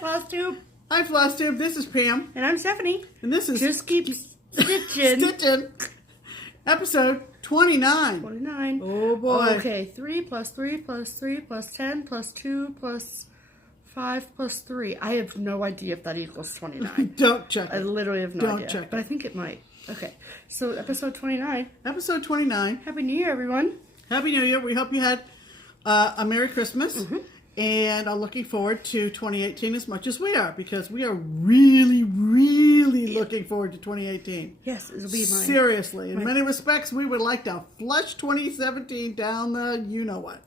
FlossTube. Hi, FlossTube. This is Pam. And I'm Stephanie. And this is Just Keep Stitching. Stitchin'. Episode 29. 29. Oh, boy. Okay, 3 plus 3 plus 3 plus 10 plus 2 plus 5 plus 3. I have no idea if that equals 29. Don't check I it. literally have no idea. Don't check but it. I think it might. Okay, so episode 29. Episode 29. Happy New Year, everyone. Happy New Year. We hope you had a Merry Christmas. Mm-hmm. And are looking forward to 2018 as much as we are, because we are really, really looking forward to 2018. Yes, it'll be mine. Seriously. In many respects, we would like to flush 2017 down the you-know-what.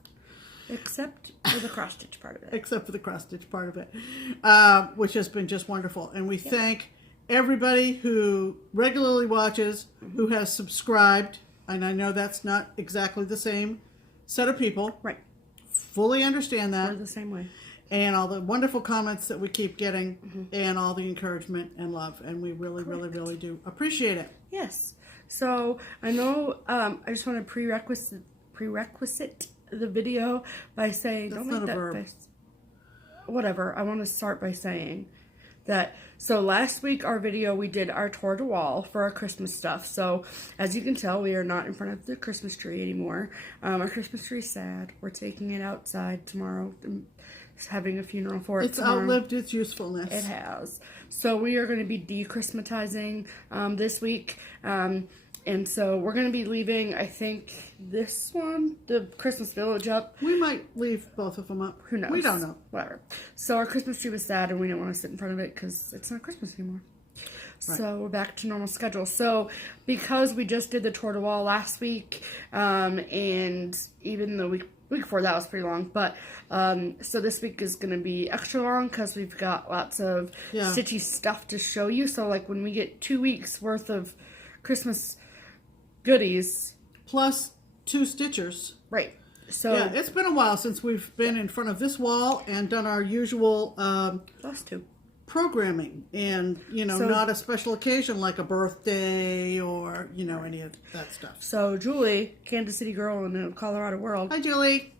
Except for the cross-stitch part of it. Except for the cross-stitch part of it, which has been just wonderful. And we thank everybody who regularly watches, who has subscribed. And I know that's not exactly the same set of people. Right. Fully understand that. We're the same way. And all the wonderful comments that we keep getting, and all the encouragement and love. And we really, really do appreciate it. Yes. So I know I just want to prerequisite the video by saying, That's don't not make a that verb. face. Whatever. I want to start by saying that. So last week our video, we did our tour de wall for our Christmas stuff. So as you can tell, we are not in front of the Christmas tree anymore. Our Christmas tree is sad. We're taking it outside tomorrow, having a funeral for it. It's tomorrow. outlived its usefulness. It has. So we are going to be de-Christmatizing this week. And so we're going to be leaving, I think, this one, the Christmas Village up. We might leave both of them up. Who knows? We don't know. Whatever. So our Christmas tree was sad and we didn't want to sit in front of it because it's not Christmas anymore. Right. So we're back to normal schedule. So because we just did the tour de wall last week, and even the week before that was pretty long, but so this week is going to be extra long because we've got lots of stitchy stuff to show you. So like when we get 2 weeks worth of Christmas goodies, plus 2 stitchers. right? So yeah, it's been a while since we've been in front of this wall and done our usual FlossTube programming, and not a special occasion like a birthday or any of that stuff. So Julie, Kansas City girl in the Colorado world. Hi, Julie.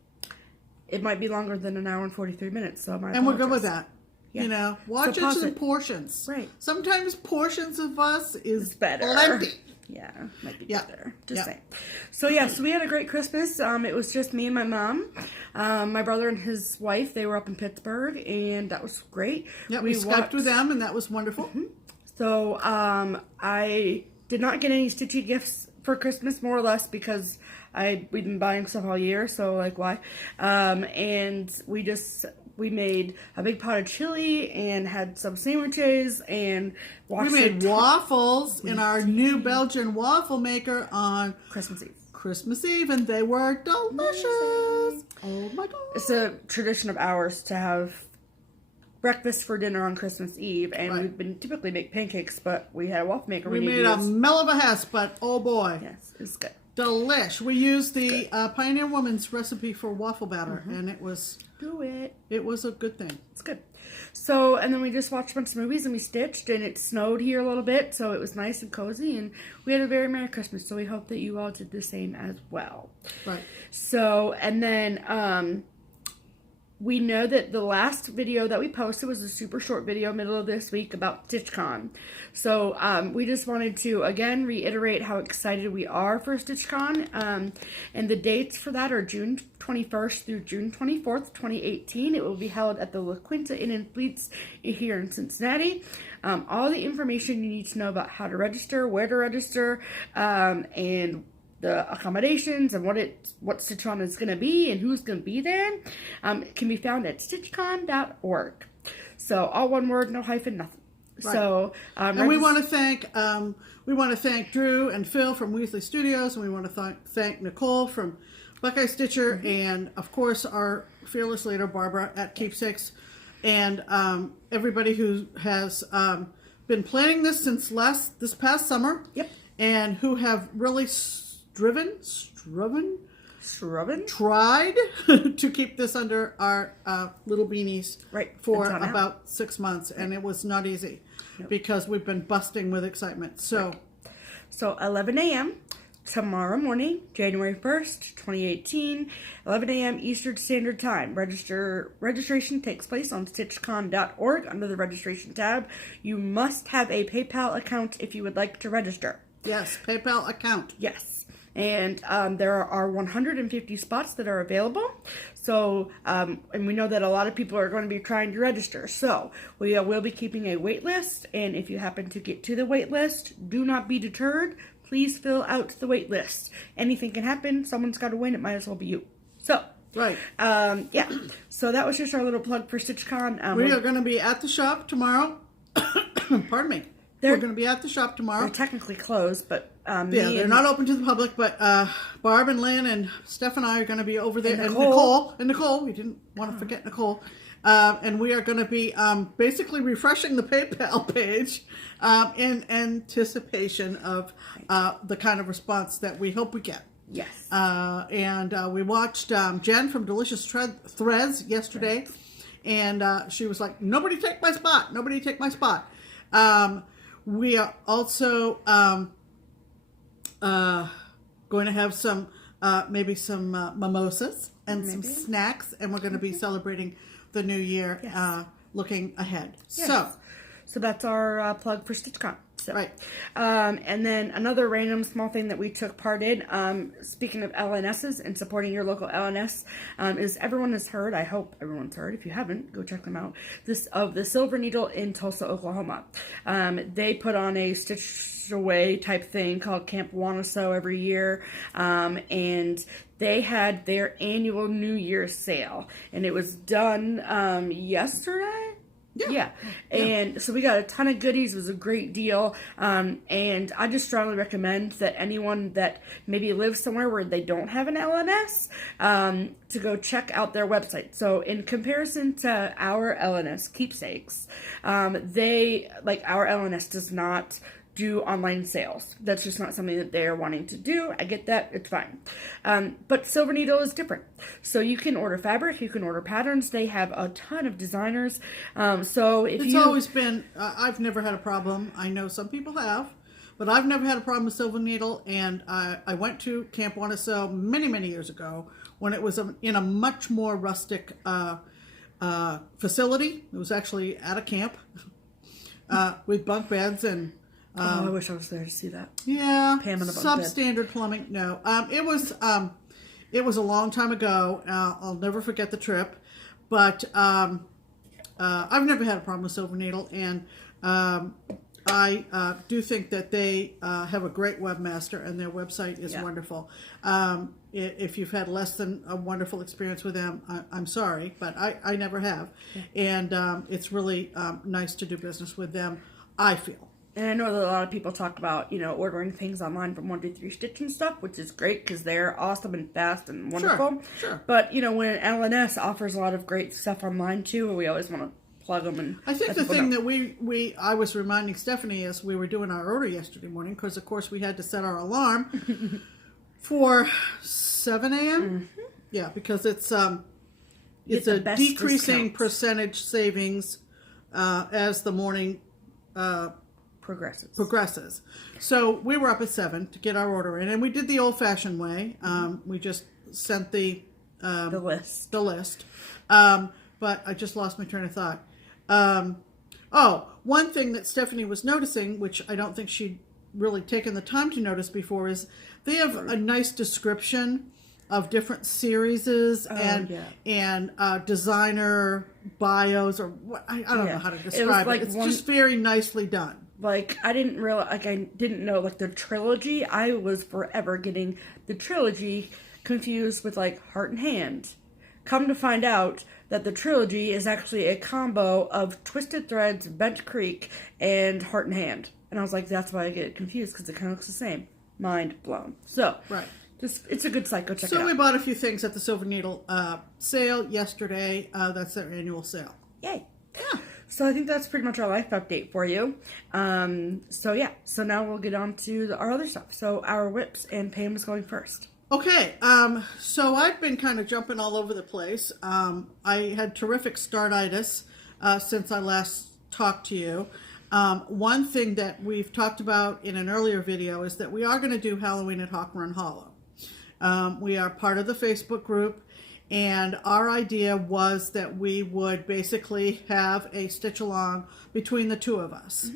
It might be longer than an hour and 43 minutes, so And we're good with that. Yeah. Watch So pause it in it. portions. Right. Sometimes portions of us is better. plenty. Yeah, might be Yeah. better. Just saying. So so we had a great Christmas. It was just me and my mom. My brother and his wife, they were up in Pittsburgh, and that was great. Yeah, we Skyped with them, and that was wonderful. So I did not get any stitchy gifts for Christmas, more or less, because we've been buying stuff all year, so like why? And we made a big pot of chili and had some sandwiches and watched We made waffles in our new Belgian waffle maker on Christmas Eve. And they were delicious. Oh my god. It's a tradition of ours to have breakfast for dinner on Christmas Eve, and we've been typically make pancakes, but we had a waffle maker. We made a mell of a hess, but oh boy. Yes, it's good. Delish. We used the Pioneer Woman's recipe for waffle batter, and it was a good thing. It's good. So, and then we just watched a bunch of movies and we stitched, and it snowed here a little bit, so it was nice and cozy, and we had a very Merry Christmas, so we hope that you all did the same as well. Right. So, and then we know that the last video that we posted was a super short video middle of this week about TIT Con. So we just wanted to again reiterate how excited we are for TIT Con. And the dates for that are June 21st through June 24th, 2018. It will be held at the La Quinta Inn and Fleets here in Cincinnati. All the information you need to know about how to register, where to register, and the accommodations and what Stitch Con is going to be and who's going to be there can be found at stitchcon.org. So all one word, no hyphen, nothing. Right. So and we want to thank Drew and Phil from Weasley Studios, and we want to thank Nicole from Buckeye Stitcher, and of course our fearless leader Barbara at Keepsakes, and everybody who has been planning this since this past summer. Yep. And who have really tried to keep this under our little beanies for about 6 months, and it was not easy because we've been busting with excitement. So 11 a.m. tomorrow morning, January 1st, 2018, 11 a.m. Eastern Standard Time. Registration takes place on StitchCon.org under the registration tab. You must have a PayPal account if you would like to register. Yes, PayPal account. Yes. And there are 150 spots that are available. So, and we know that a lot of people are going to be trying to register. So, we will be keeping a wait list. And if you happen to get to the wait list, do not be deterred. Please fill out the wait list. Anything can happen. Someone's got to win. It might as well be you. So, right. Yeah. So that was just our little plug for StitchCon. We are going to be at the shop tomorrow. Pardon me. We're going to be at the shop tomorrow. They're technically closed, but they're not open to the public. But Barb and Lynn and Steph and I are going to be over there. And Nicole. We didn't want to forget Nicole. And we are going to be basically refreshing the PayPal page in anticipation of the kind of response that we hope we get. Yes. And we watched Jen from Delicious Threads yesterday, and she was like, "Nobody take my spot! Nobody take my spot!" We are also going to have some maybe some mimosas and some snacks, and we're going to be celebrating the new year, looking ahead. Yes. So that's our plug for StitchCon. So, right. And then another random small thing that we took part in, speaking of LNSs and supporting your local LNS, is everyone has heard, I hope everyone's heard, if you haven't, go check them out, of the Silver Needle in Tulsa, Oklahoma. They put on a Stitch Away type thing called Camp Wannaso every year, and they had their annual New Year's sale, and it was done yesterday. Yeah. And so we got a ton of goodies. It was a great deal. And I just strongly recommend that anyone that maybe lives somewhere where they don't have an LNS, to go check out their website. So in comparison to our LNS keepsakes, our LNS does not do online sales. That's just not something that they're wanting to do. I get that. It's fine. But Silver Needle is different. So you can order fabric. You can order patterns. They have a ton of designers. So if it's always been, I've never had a problem. I know some people have, but I've never had a problem with Silver Needle. And I went to Camp Wannaso many, many years ago when it was in a much more rustic facility. It was actually at a camp with bunk beds and I wish I was there to see that. Yeah, Pam and a bunk bed. Substandard plumbing. No, it was a long time ago. I'll never forget the trip, but I've never had a problem with Silver Needle, and I do think that they have a great webmaster, and their website is wonderful. If you've had less than a wonderful experience with them, I'm sorry, but I never have, and it's really nice to do business with them, I feel. And I know that a lot of people talk about, ordering things online from 123 Stitch and stuff, which is great because they're awesome and fast and wonderful. Sure. But, when LNS offers a lot of great stuff online too, we always want to plug them. And I think the thing that I was reminding Stephanie as we were doing our order yesterday morning, because of course we had to set our alarm for 7 a.m. Mm-hmm. Yeah, because it's a decreasing percentage savings as the morning progresses. So we were up at 7 to get our order in, and we did the old-fashioned way. We just sent the list. But I just lost my train of thought. One thing that Stephanie was noticing, which I don't think she'd really taken the time to notice before, is they have a nice description of different series and designer bios, or what I don't know how to describe it. It's just very nicely done. I didn't know the trilogy. I was forever getting the trilogy confused with Heart and Hand. Come to find out that the trilogy is actually a combo of Twisted Threads, Bent Creek, and Heart and Hand. And I was like, that's why I get it confused, because it kind of looks the same. Mind blown. So, right. It's a good site. Go check it out. So we bought a few things at the Silver Needle sale yesterday. That's their annual sale. Yay. Yeah. So I think that's pretty much our life update for you. So now we'll get on to our other stuff. So our whips, and Pam is going first. Okay. So I've been kind of jumping all over the place. I had terrific startitis since I last talked to you. One thing that we've talked about in an earlier video is that we are going to do Halloween at Hawk Run Hollow. We are part of the Facebook group, and our idea was that we would basically have a stitch along between the two of us.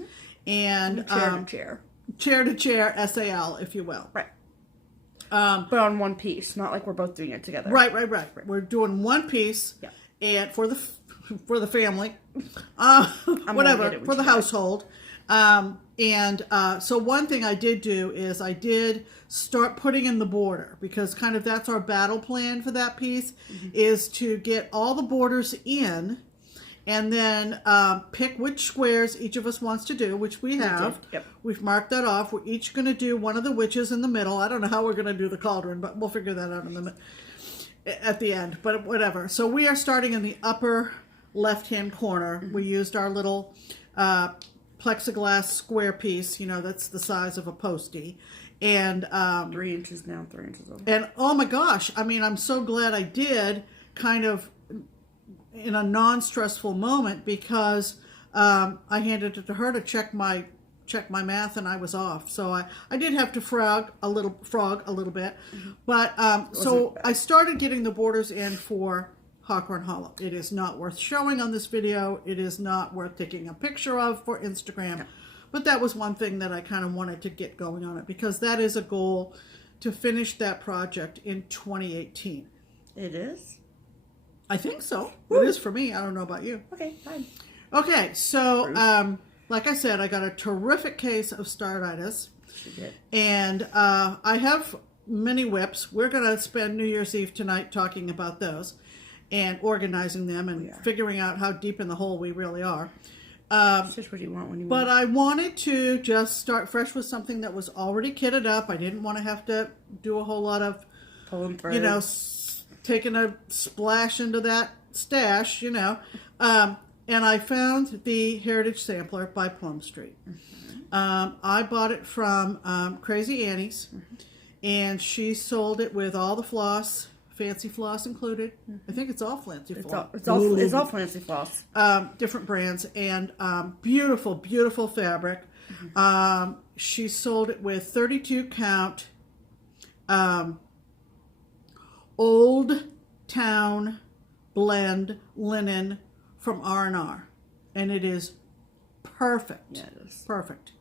And chair to chair SAL, if you will. Right. But on one piece, not like we're both doing it together. Right. We're doing one piece, and for the family, whatever, for the household. So one thing I did do is I did start putting in the border, because kind of that's our battle plan for that piece, is to get all the borders in, and then pick which squares each of us wants to do, which we have. Yep. We've marked that off. We're each going to do one of the witches in the middle. I don't know how we're going to do the cauldron, but we'll figure that out at the end. But whatever. So we are starting in the upper left-hand corner. We used our little plexiglass square piece. You know, that's the size of a postie. And 3 inches down, 3 inches over. And oh my gosh, I mean, I'm so glad I did, kind of in a non-stressful moment, because I handed it to her to check my math, and I was off. So I did have to frog a little bit, but so I started getting the borders in for Hawk Run Hollow. It is not worth showing on this video. It is not worth taking a picture of for Instagram. No. But that was one thing that I kind of wanted to get going on it, because that is a goal to finish that project in 2018. It is? I think so. Woo. It is for me. I don't know about you. Okay, fine. Okay, so like I said, I got a terrific case of startitis. She did. And I have many whips. We're going to spend New Year's Eve tonight talking about those and organizing them and figuring out how deep in the hole we really are. Just what you want when you want. But I wanted to just start fresh with something that was already kitted up. I didn't want to have to do a whole lot of, you know, taking a splash into that stash, you know. And I found the Heritage Sampler by Plum Street. I bought it from Crazy Annie's, and she sold it with all the floss, fancy floss included. I think it's all fancy floss. It's all fancy floss. Different brands, and beautiful, beautiful fabric. She sold it with 32 count Old Town blend linen from R&R, and it is perfect. Yeah, it is. Perfect.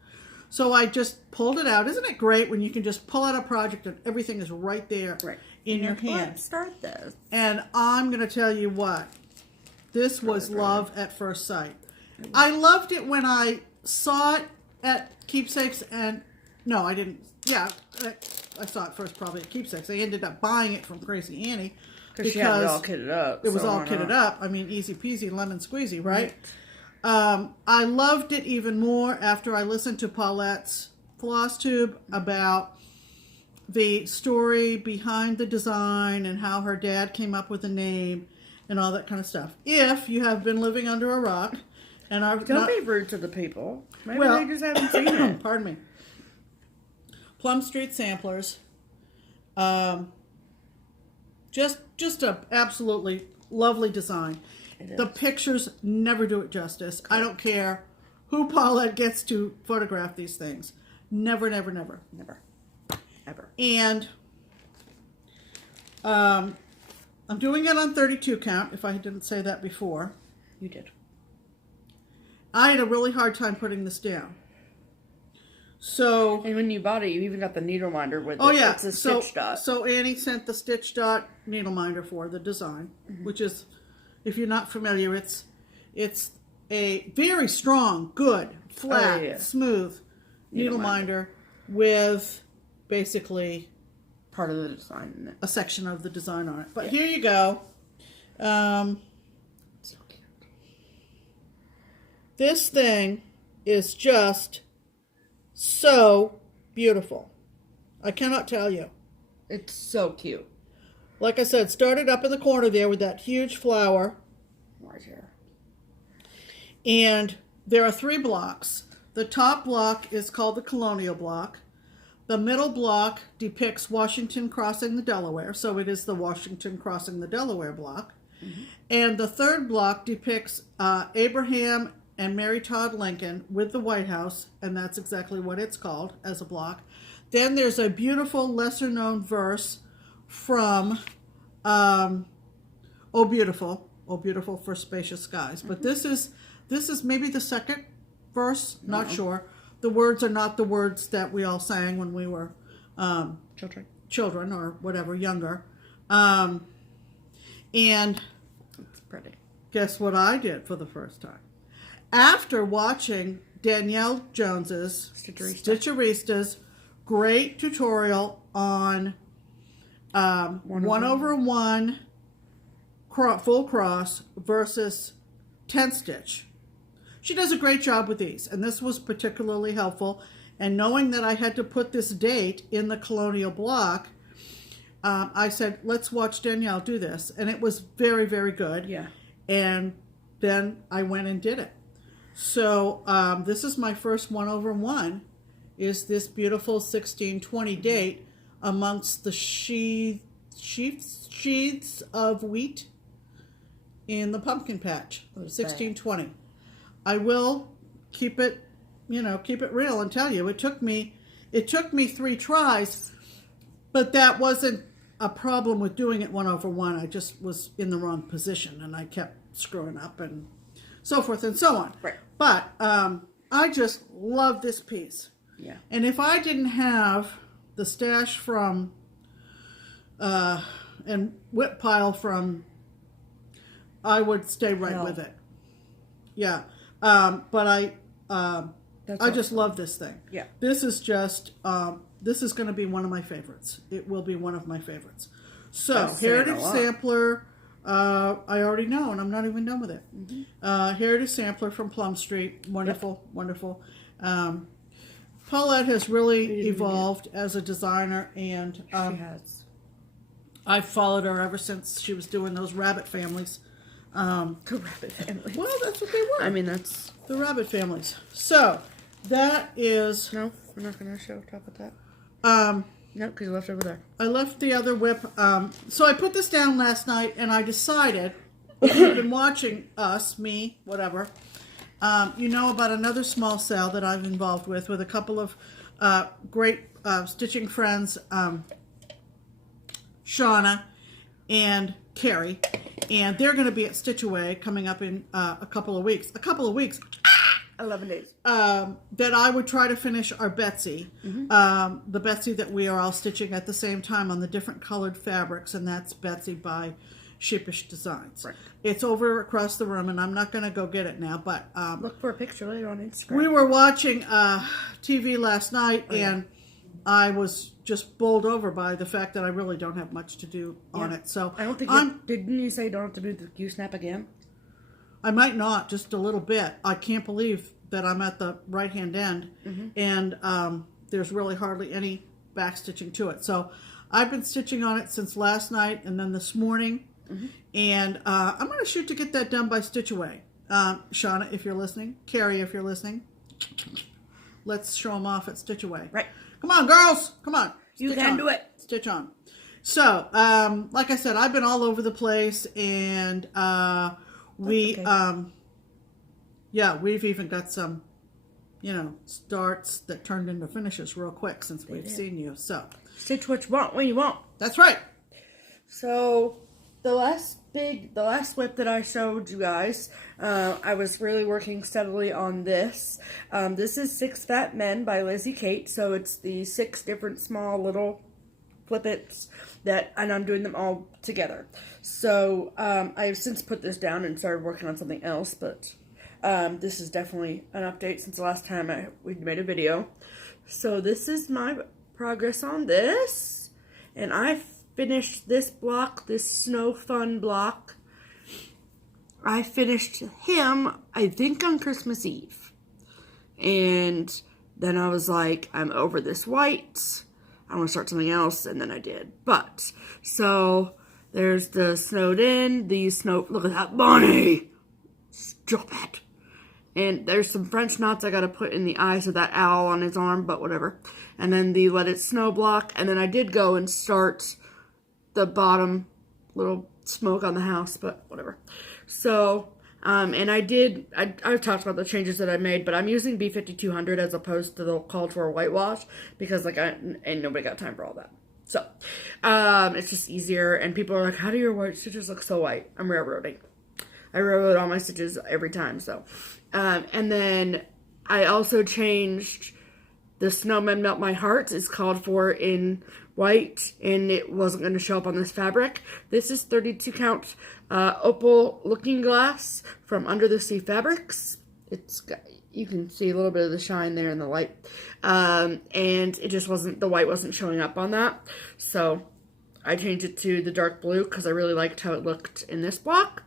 So I just pulled it out. Isn't it great when you can just pull out a project and everything is right there in your hand? Let's start this. And I'm going to tell you what, this was love at first sight. I loved it when I saw it at Keepsakes, and no, I didn't. Yeah, I saw it first probably at Keepsakes. I ended up buying it from Crazy Annie. Because she had it all kitted up. It was all kitted up. I mean, easy peasy, lemon squeezy, right? I loved it even more after I listened to Paulette's FlossTube about the story behind the design and how her dad came up with the name and all that kind of stuff. If you have been living under a rock and are Don't be rude to the people. Maybe they just haven't seen it. Pardon me. Plum Street Samplers. Just a absolutely lovely design. The pictures never do it justice. I don't care who Paulette gets to photograph these things. Never, never, never. Never. Ever. And I'm doing it on 32 count, if I didn't say that before. You did. I had a really hard time putting this down. So, and when you bought it, you even got the needle minder with it. Oh yeah, it's a stitch dot. So Annie sent the stitch dot needle minder for the design, which is, if you're not familiar, it's a very strong, good, flat, smooth needle minder with basically part of the design in it. A section of the design on it. But here you go. So cute. This thing is just so beautiful. I cannot tell you. It's so cute. Like I said, started up in the corner there with that huge flower. Right here. And there are 3 blocks. The top block is called the Colonial block. The middle block depicts Washington crossing the Delaware, so it is the Washington crossing the Delaware block. And the third block depicts Abraham and Mary Todd Lincoln with the White House, and that's exactly what it's called as a block. Then there's a beautiful lesser known verse from Oh Beautiful for Spacious Skies. But this is maybe the second verse, not sure. The words are not the words that we all sang when we were children or whatever, younger. And it's pretty. Guess what I did for the first time? After watching Danielle Jones's Stitcherista's great tutorial on 1/1 full cross versus 10 stitch. She does a great job with these, and this was particularly helpful. And knowing that I had to put this date in the Colonial block, I said, let's watch Danielle do this. And it was very, very good. Yeah. And then I went and did it. So this is my first 1/1, is this beautiful 1620 date amongst the sheaths of wheat in the pumpkin patch. 1620. I will keep it real and tell you, it took me 3 tries, but that wasn't a problem with doing it 1/1. I just was in the wrong position and I kept screwing up and so forth and so on. Right. But I just love this piece. Yeah. And if I didn't have the stash from and whip pile from, I would stay right with it. Yeah. But I just love this thing. Yeah. This is just, this is going to be one of my favorites. It will be one of my favorites. So, Heritage Sampler, I already know, and I'm not even done with it. Heritage Sampler from Plum Street. Wonderful, wonderful. Paulette has really evolved as a designer, and she has. I've followed her ever since she was doing those rabbit families. The rabbit families. Well, that's what they were. I mean, that's the rabbit families. So that is. No, we're not going to show top of that. No, because you left it over there. I left the other whip. So I put this down last night, and I decided. If you've been watching us, me, whatever. You know about another small sale that I'm involved with a couple of great stitching friends, Shauna and Carrie, and they're going to be at Stitch Away coming up in a couple of weeks. 11 days. That I would try to finish our Betsy, the Betsy that we are all stitching at the same time on the different colored fabrics, and that's Betsy by Sheepish Designs. Right. It's over across the room, and I'm not going to go get it now, but look for a picture later on Instagram. We were watching TV last night, and I was just bowled over by the fact that I really don't have much to do on it. So I don't think didn't you say you don't have to do the Q-snap again? I might not, just a little bit. I can't believe that I'm at the right-hand end, and there's really hardly any back stitching to it. So I've been stitching on it since last night and then this morning, and I'm going to shoot to get that done by Stitch Away. Shauna, if you're listening, Carrie, if you're listening, let's show them off at Stitch Away. Right. Come on, girls. Come on. You can do it. Stitch on. So, like I said, I've been all over the place, and we've even got some, starts that turned into finishes real quick since we've seen you. So, stitch what you want when you want. That's right. So, the last whip that I showed you guys, I was really working steadily on this. This is 6 Fat Men by Lizzie Kate. So it's the 6 different small little flippets and I'm doing them all together. So I've since put this down and started working on something else, but this is definitely an update since the last time we made a video. So this is my progress on this, and I finished this block, this Snow Fun block. I finished him, I think, on Christmas Eve. And then I was like, I'm over this white. I want to start something else, and then I did. But, so, there's the snowed in, look at that bunny! Stop it! And there's some French knots I gotta put in the eyes of that owl on his arm, but whatever. And then the Let It Snow block, and then I did go and start the bottom little smoke on the house, but whatever. So And I've talked about the changes that I made, but I'm using B5200 as opposed to the called for whitewash because like ain't nobody got time for all that. So, it's just easier, and people are like, how do your white stitches look so white? I'm railroading. I railroad all my stitches every time, so. And then I also changed the Snowman Melt My Heart is called for in white, and it wasn't going to show up on this fabric. This is 32 count opal looking glass from Under the Sea Fabrics. It's got, you can see a little bit of the shine there in the light. And it just wasn't, the white wasn't showing up on that. So I changed it to the dark blue because I really liked how it looked in this block.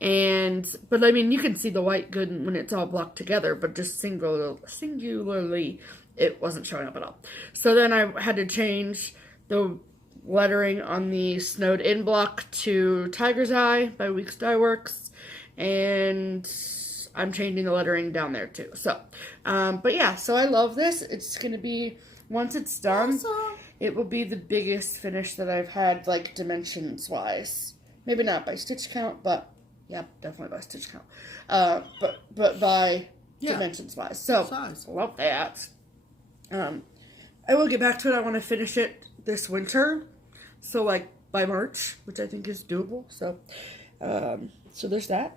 But I mean, you can see the white good when it's all blocked together, but just singularly, it wasn't showing up at all. So then I had to change the lettering on the Snowed In block to Tiger's Eye by Weeks Dye Works, and I'm changing the lettering down there too. So, but yeah, so I love this. It's going to be, once it's done, awesome. It will be the biggest finish that I've had, like, dimensions-wise. Maybe not by stitch count, but, yeah, definitely by stitch count. But by dimensions-wise. So, size. Love that. I will get back to it. I want to finish it this winter. So, like, by March, which I think is doable. So, so there's that.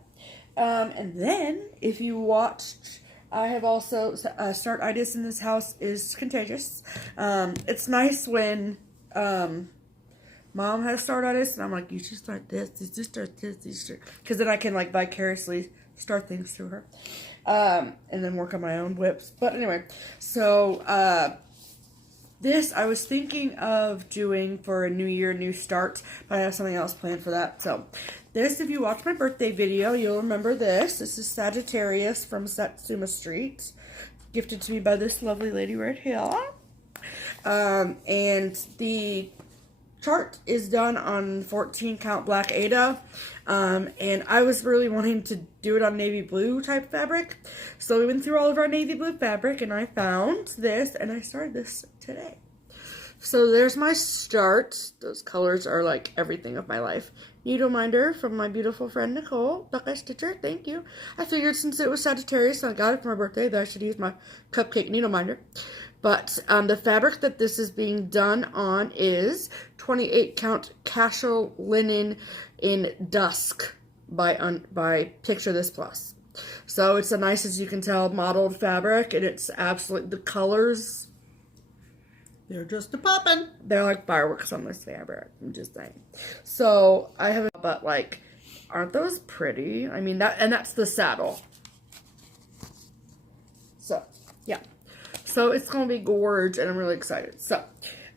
And then, if you watched, I have also, startitis in this house is contagious. It's nice when, Mom has startitis, and I'm like, you should start this, you should start this, you should, because then I can, like, vicariously start things through her. And then work on my own whips. But anyway, so, this I was thinking of doing for a new year, new start, but I have something else planned for that. So, this, if you watch my birthday video, you'll remember this. This is Sagittarius from Satsuma Street, gifted to me by this lovely lady right here. And the chart is done on 14 count black Aida, and I was really wanting to do it on navy blue type fabric, so we went through all of our navy blue fabric, and I found this, and I started this today. So there's my start. Those colors are like everything of my life. Needle minder from my beautiful friend Nicole, Buckeye Stitcher, thank you. I figured since it was Sagittarius and I got it for my birthday that I should use my cupcake needle minder. But the fabric that this is being done on is 28 count casual linen in dusk by Picture This Plus. So it's a nice, as you can tell, modeled fabric, and it's absolutely, the colors, they're just a poppin'. They're like fireworks on this fabric, I'm just saying. So I haven't, but like, aren't those pretty? I mean, that's the saddle. So, yeah. So it's going to be gorge, and I'm really excited. So,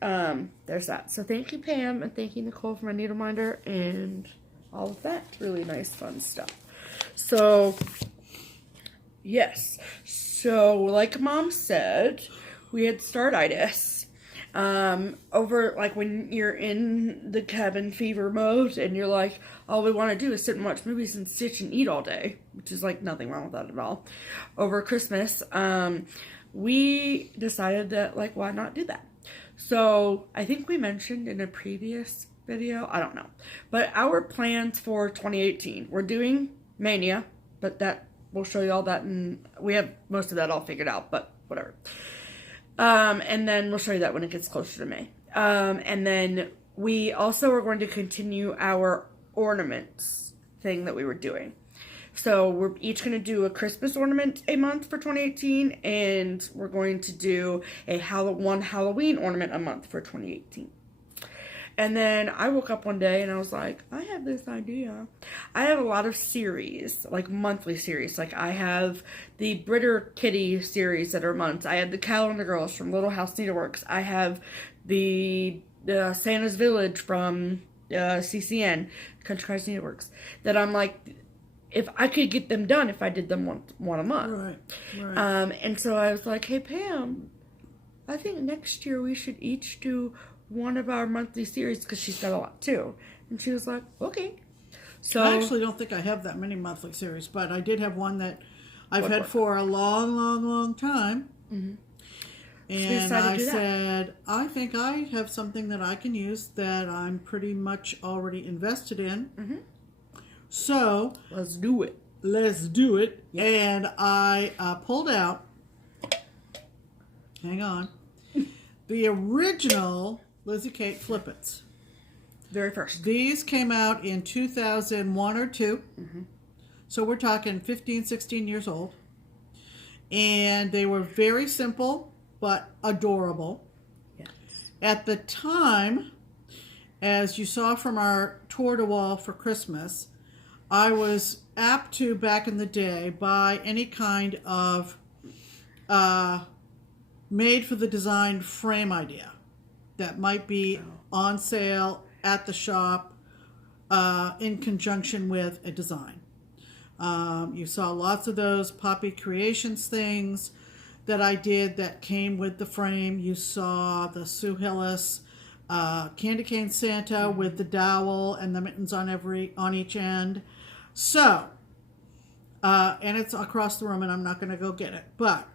there's that. So thank you, Pam, and thank you, Nicole, for my needle minder and all of that really nice, fun stuff. So, yes. So, like Mom said, we had startitis. Over, like, when you're in the cabin fever mode, and you're like, all we want to do is sit and watch movies and stitch and eat all day, which is, like, nothing wrong with that at all. Over Christmas, we decided that, like, why not do that? So, I think we mentioned in a previous video, I don't know, but our plans for 2018, we're doing Mania, but that, we'll show you all that, and we have most of that all figured out, but whatever. And then we'll show you that when it gets closer to May. And then we also are going to continue our ornaments thing that we were doing. So we're each going to do a Christmas ornament a month for 2018, and we're going to do one Halloween ornament a month for 2018. And then I woke up one day and I was like, I have this idea. I have a lot of series, like monthly series. Like I have the Britter Kitty series that are months. I have the Calendar Girls from Little House Needleworks. I have the Santa's Village from CCN, Country Cries Needleworks. That I'm like, if I could get them done if I did them one a month. Right. And so I was like, hey, Pam, I think next year we should each do one of our monthly series, because she's got a lot too. And she was like, okay. So I actually don't think I have that many monthly series, but I did have one that I've had for a long time. Mm-hmm. And so I said, I think I have something that I can use that I'm pretty much already invested in. Mm-hmm. So let's do it. let's do it. Yep. And I pulled out, hang on, the original Lizzie Kate Flippets. Very first. These came out in 2001 or 2. Mm-hmm. So we're talking 15, 16 years old. And they were very simple, but adorable. Yes. At the time, as you saw from our tour de wall for Christmas, I was apt to, back in the day, buy any kind of made for the design frame idea that might be on sale at the shop in conjunction with a design. You saw lots of those Poppy Creations things that I did that came with the frame. You saw the Sue Hillis candy cane Santa with the dowel and the mittens on each end. So, and it's across the room, and I'm not going to go get it. But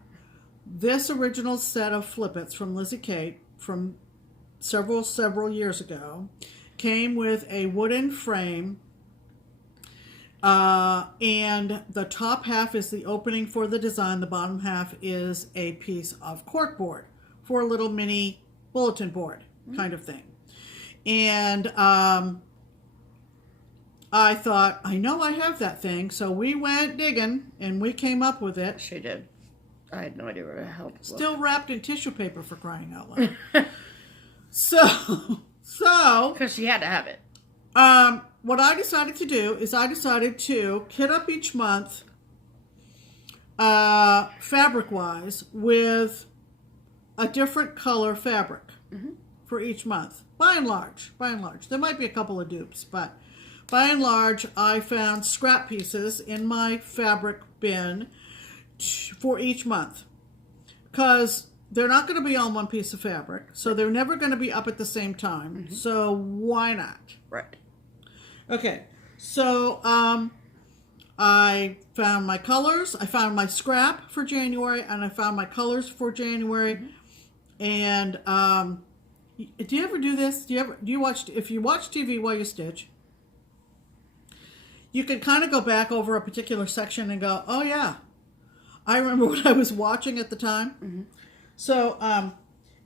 this original set of Flippets from Lizzie Kate from several years ago came with a wooden frame, and the top half is the opening for the design. The bottom half is a piece of corkboard for a little mini bulletin board kind of thing. And I thought, I know I have that thing, so we went digging and we came up with it. She did. I had no idea where to help. Still wrapped in tissue paper, for crying out loud. So because she had to have it. What I decided to do is I decided to kit up each month, fabric-wise, with a different color fabric for each month. By and large, there might be a couple of dupes, but by and large, I found scrap pieces in my fabric bin for each month, because they're not going to be on one piece of fabric, so they're never going to be up at the same time. So why not? Right. Okay, so I found my colors. I found my scrap for January, and I found my colors for January. And do you ever do this? Do you watch? If you watch TV while you stitch, you can kind of go back over a particular section and go, "Oh yeah, I remember what I was watching at the time." So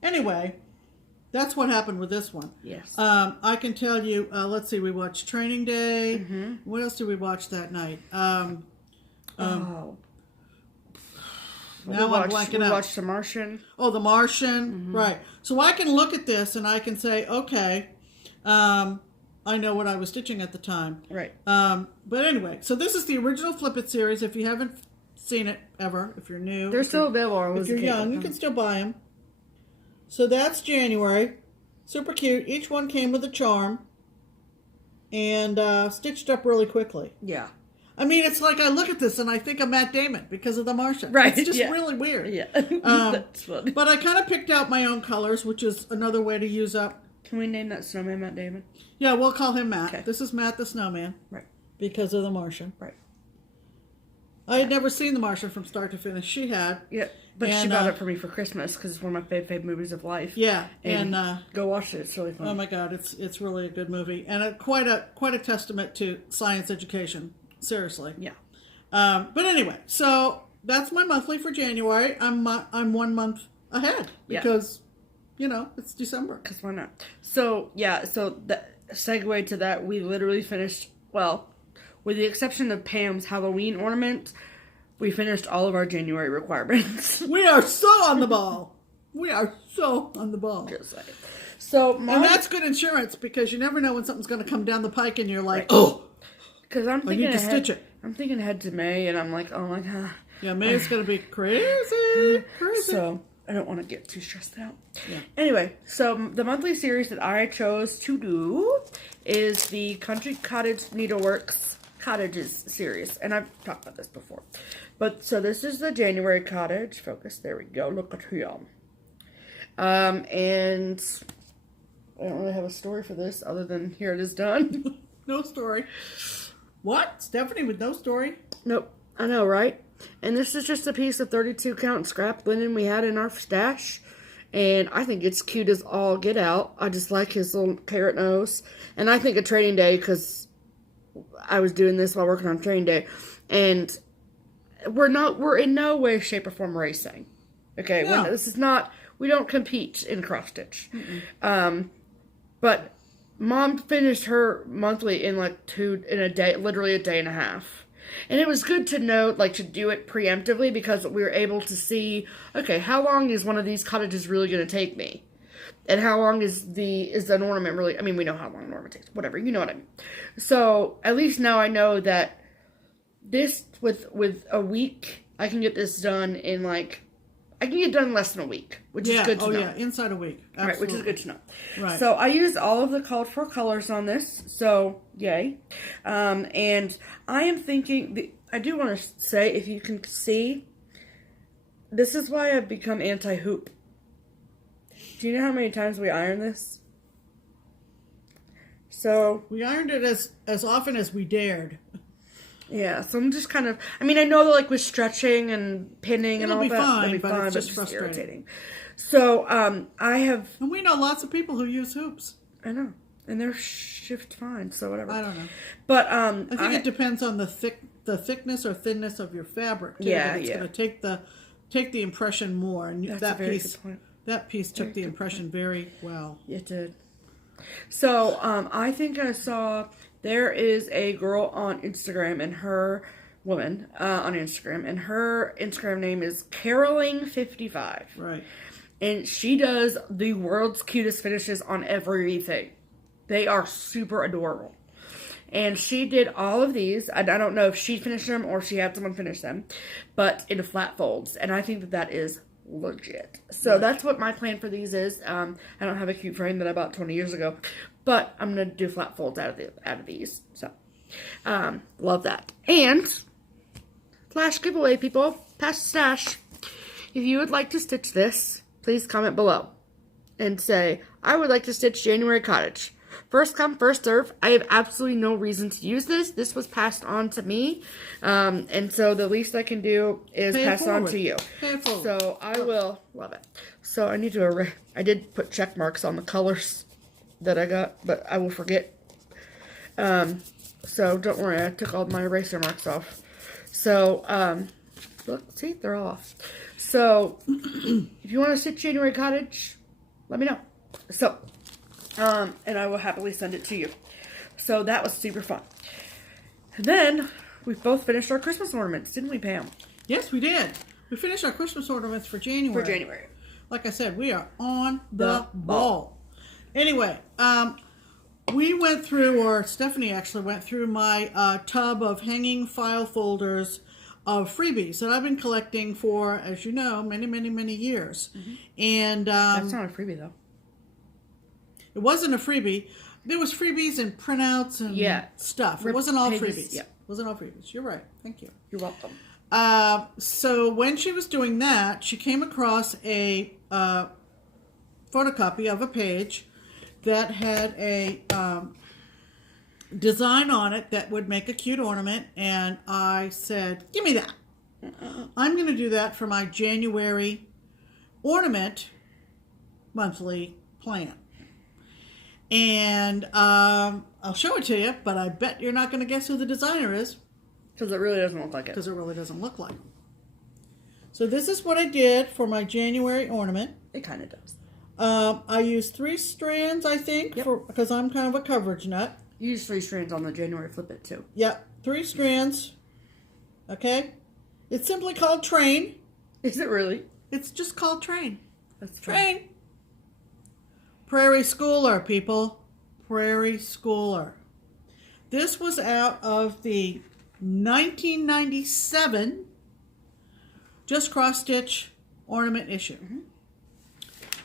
anyway, that's what happened with this one. Yes. I can tell you, let's see, we watched Training Day. What else did we watch that night? Now we watched The Martian. Oh, The Martian. Right. So I can look at this and I can say, okay, I know what I was stitching at the time. Right. But anyway, so this is the original Flip It series. If you haven't seen it ever, if you're new. They're still available. If you're young, you can still buy them. So that's January. Super cute. Each one came with a charm. And stitched up really quickly. Yeah. I mean, it's like I look at this and I think of Matt Damon because of The Martian. Right. It's just really weird. Yeah. That's funny. But I kind of picked out my own colors, which is another way to use up. Can we name that snowman Matt Damon? Yeah, we'll call him Matt. Okay. This is Matt the Snowman. Right. Because of The Martian. Right. I had never seen The Martian from start to finish. She had. Yeah. But she bought it for me for Christmas because it's one of my favorite movies of life. Yeah. And go watch it. It's really fun. Oh my God, it's really a good movie. And quite a testament to science education. Seriously. Yeah. But anyway, so that's my monthly for January. I'm 1 month ahead because, it's December. Because why not? So, yeah, so the segue to that, we literally finished, well, with the exception of Pam's Halloween ornament, we finished all of our January requirements. We are so on the ball. We are so on the ball. Just like, so, and that's good insurance because you never know when something's going to come down the pike and you're like, because I'm thinking I need to stitch it. I'm thinking ahead to May, and I'm like, oh my God. Yeah, May is going to be crazy. So I don't want to get too stressed out. Yeah. Anyway, so the monthly series that I chose to do is the Country Cottage Needleworks Cottages series. And I've talked about this before. But so this is the January Cottage Focus. There we go. Look at him. And I don't really have a story for this other than here it is done. No story. What? Stephanie with no story? Nope. I know, right? And this is just a piece of 32 count scrap linen we had in our stash. And I think it's cute as all get out. I just like his little carrot nose. And I think of Training Day because I was doing this while working on Training Day. And we're in no way, shape, or form racing. Okay, No. this is not, we don't compete in cross stitch. But Mom finished her monthly in like in a day, literally a day and a half. And it was good to know, like, to do it preemptively, because we were able to see, okay, how long is one of these cottages really going to take me? And how long is an ornament really, I mean, we know how long an ornament takes, whatever, you know what I mean. So, at least now I know that this, with a week, I can get this done in, like, I can get it done in less than a week, which is good to know. Yeah, inside a week. Absolutely. Right, which is good to know. Right. So I used all of the called for colors on this, so yay. And I am thinking, I do want to say, if you can see, this is why I've become anti-hoop. Do you know how many times we iron this? So we ironed it as often as we dared. Yeah, so I'm just kind of, I mean, I know that, like, with stretching and pinning and all that, it'll be fine, it's but just frustrating. irritating. So, I have... And we know lots of people who use hoops. I know. And they're shift fine, so whatever. I don't know. But, I think it depends on the thickness or thinness of your fabric, too. Yeah, it's going to take the impression more. And That's a very good point. That piece took the impression very well. It did. So, I think I saw... There is a girl on Instagram, and her woman on Instagram, and her Instagram name is Caroling55. Right. And she does the world's cutest finishes on everything. They are super adorable. And she did all of these. I don't know if she finished them or she had someone finish them, but in flat folds. And I think that is legit. So that's what my plan for these is. I don't have a cute frame that I bought 20 years ago, but I'm going to do flat folds out of these. So, love that. And, flash giveaway, people. Pass the stash. If you would like to stitch this, please comment below and say, I would like to stitch January Cottage. First come, first serve. I have absolutely no reason to use this. This was passed on to me. And so the least I can do is pass it on to you. So I will love it. So I need to erase. I did put check marks on the colors that I got, but I will forget. So don't worry, I took all my eraser marks off. So, look, see, they're all off. So, if you want to stitch January Cottage, let me know. So, and I will happily send it to you. So that was super fun. And then we both finished our Christmas ornaments, didn't we, Pam? Yes, we did. We finished our Christmas ornaments for January. Like I said, we are on the ball. Anyway, we went through, or Stephanie actually went through my tub of hanging file folders of freebies that I've been collecting for, as you know, many, many, many years. Mm-hmm. And that's not a freebie, though. It wasn't a freebie. There was freebies and printouts and stuff. It wasn't all freebies. Yeah, it wasn't all freebies. You're right. Thank you. You're welcome. So when she was doing that, she came across a photocopy of a page that had a design on it that would make a cute ornament, and I said, give me that. I'm going to do that for my January ornament monthly plan. And I'll show it to you, but I bet you're not going to guess who the designer is. Because it really doesn't look like it. Because it really doesn't look like it. So this is what I did for my January ornament. It kind of does. I used 3 strands, I think, because I'm kind of a coverage nut. You used 3 strands on the January Flip It, too. Yep, 3 strands. Okay? It's simply called Train. Is it really? It's just called Train. That's Train. Fun. Prairie Schooler, people. Prairie Schooler. This was out of the 1997 Just Cross Stitch Ornament issue.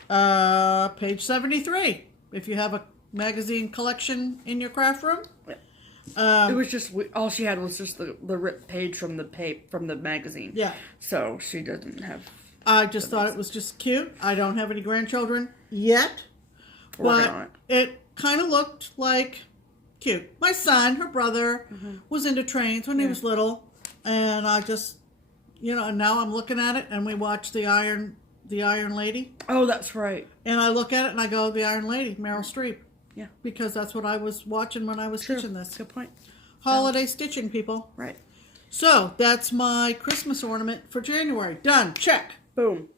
Mm-hmm. Page 73. If you have a magazine collection in your craft room. It was just, all she had was just the ripped page from the magazine. Yeah. So she doesn't have. I just thought it was just cute. I don't have any grandchildren yet. But it kind of looked like cute. My son, her brother, was into trains when he was little. And I just, and now I'm looking at it and we watch the Iron Lady. Oh, that's right. And I look at it and I go, the Iron Lady, Meryl Streep. Yeah. Because that's what I was watching when I was stitching this. Good point. Holiday stitching, people. Right. So that's my Christmas ornament for January. Done. Check. Boom.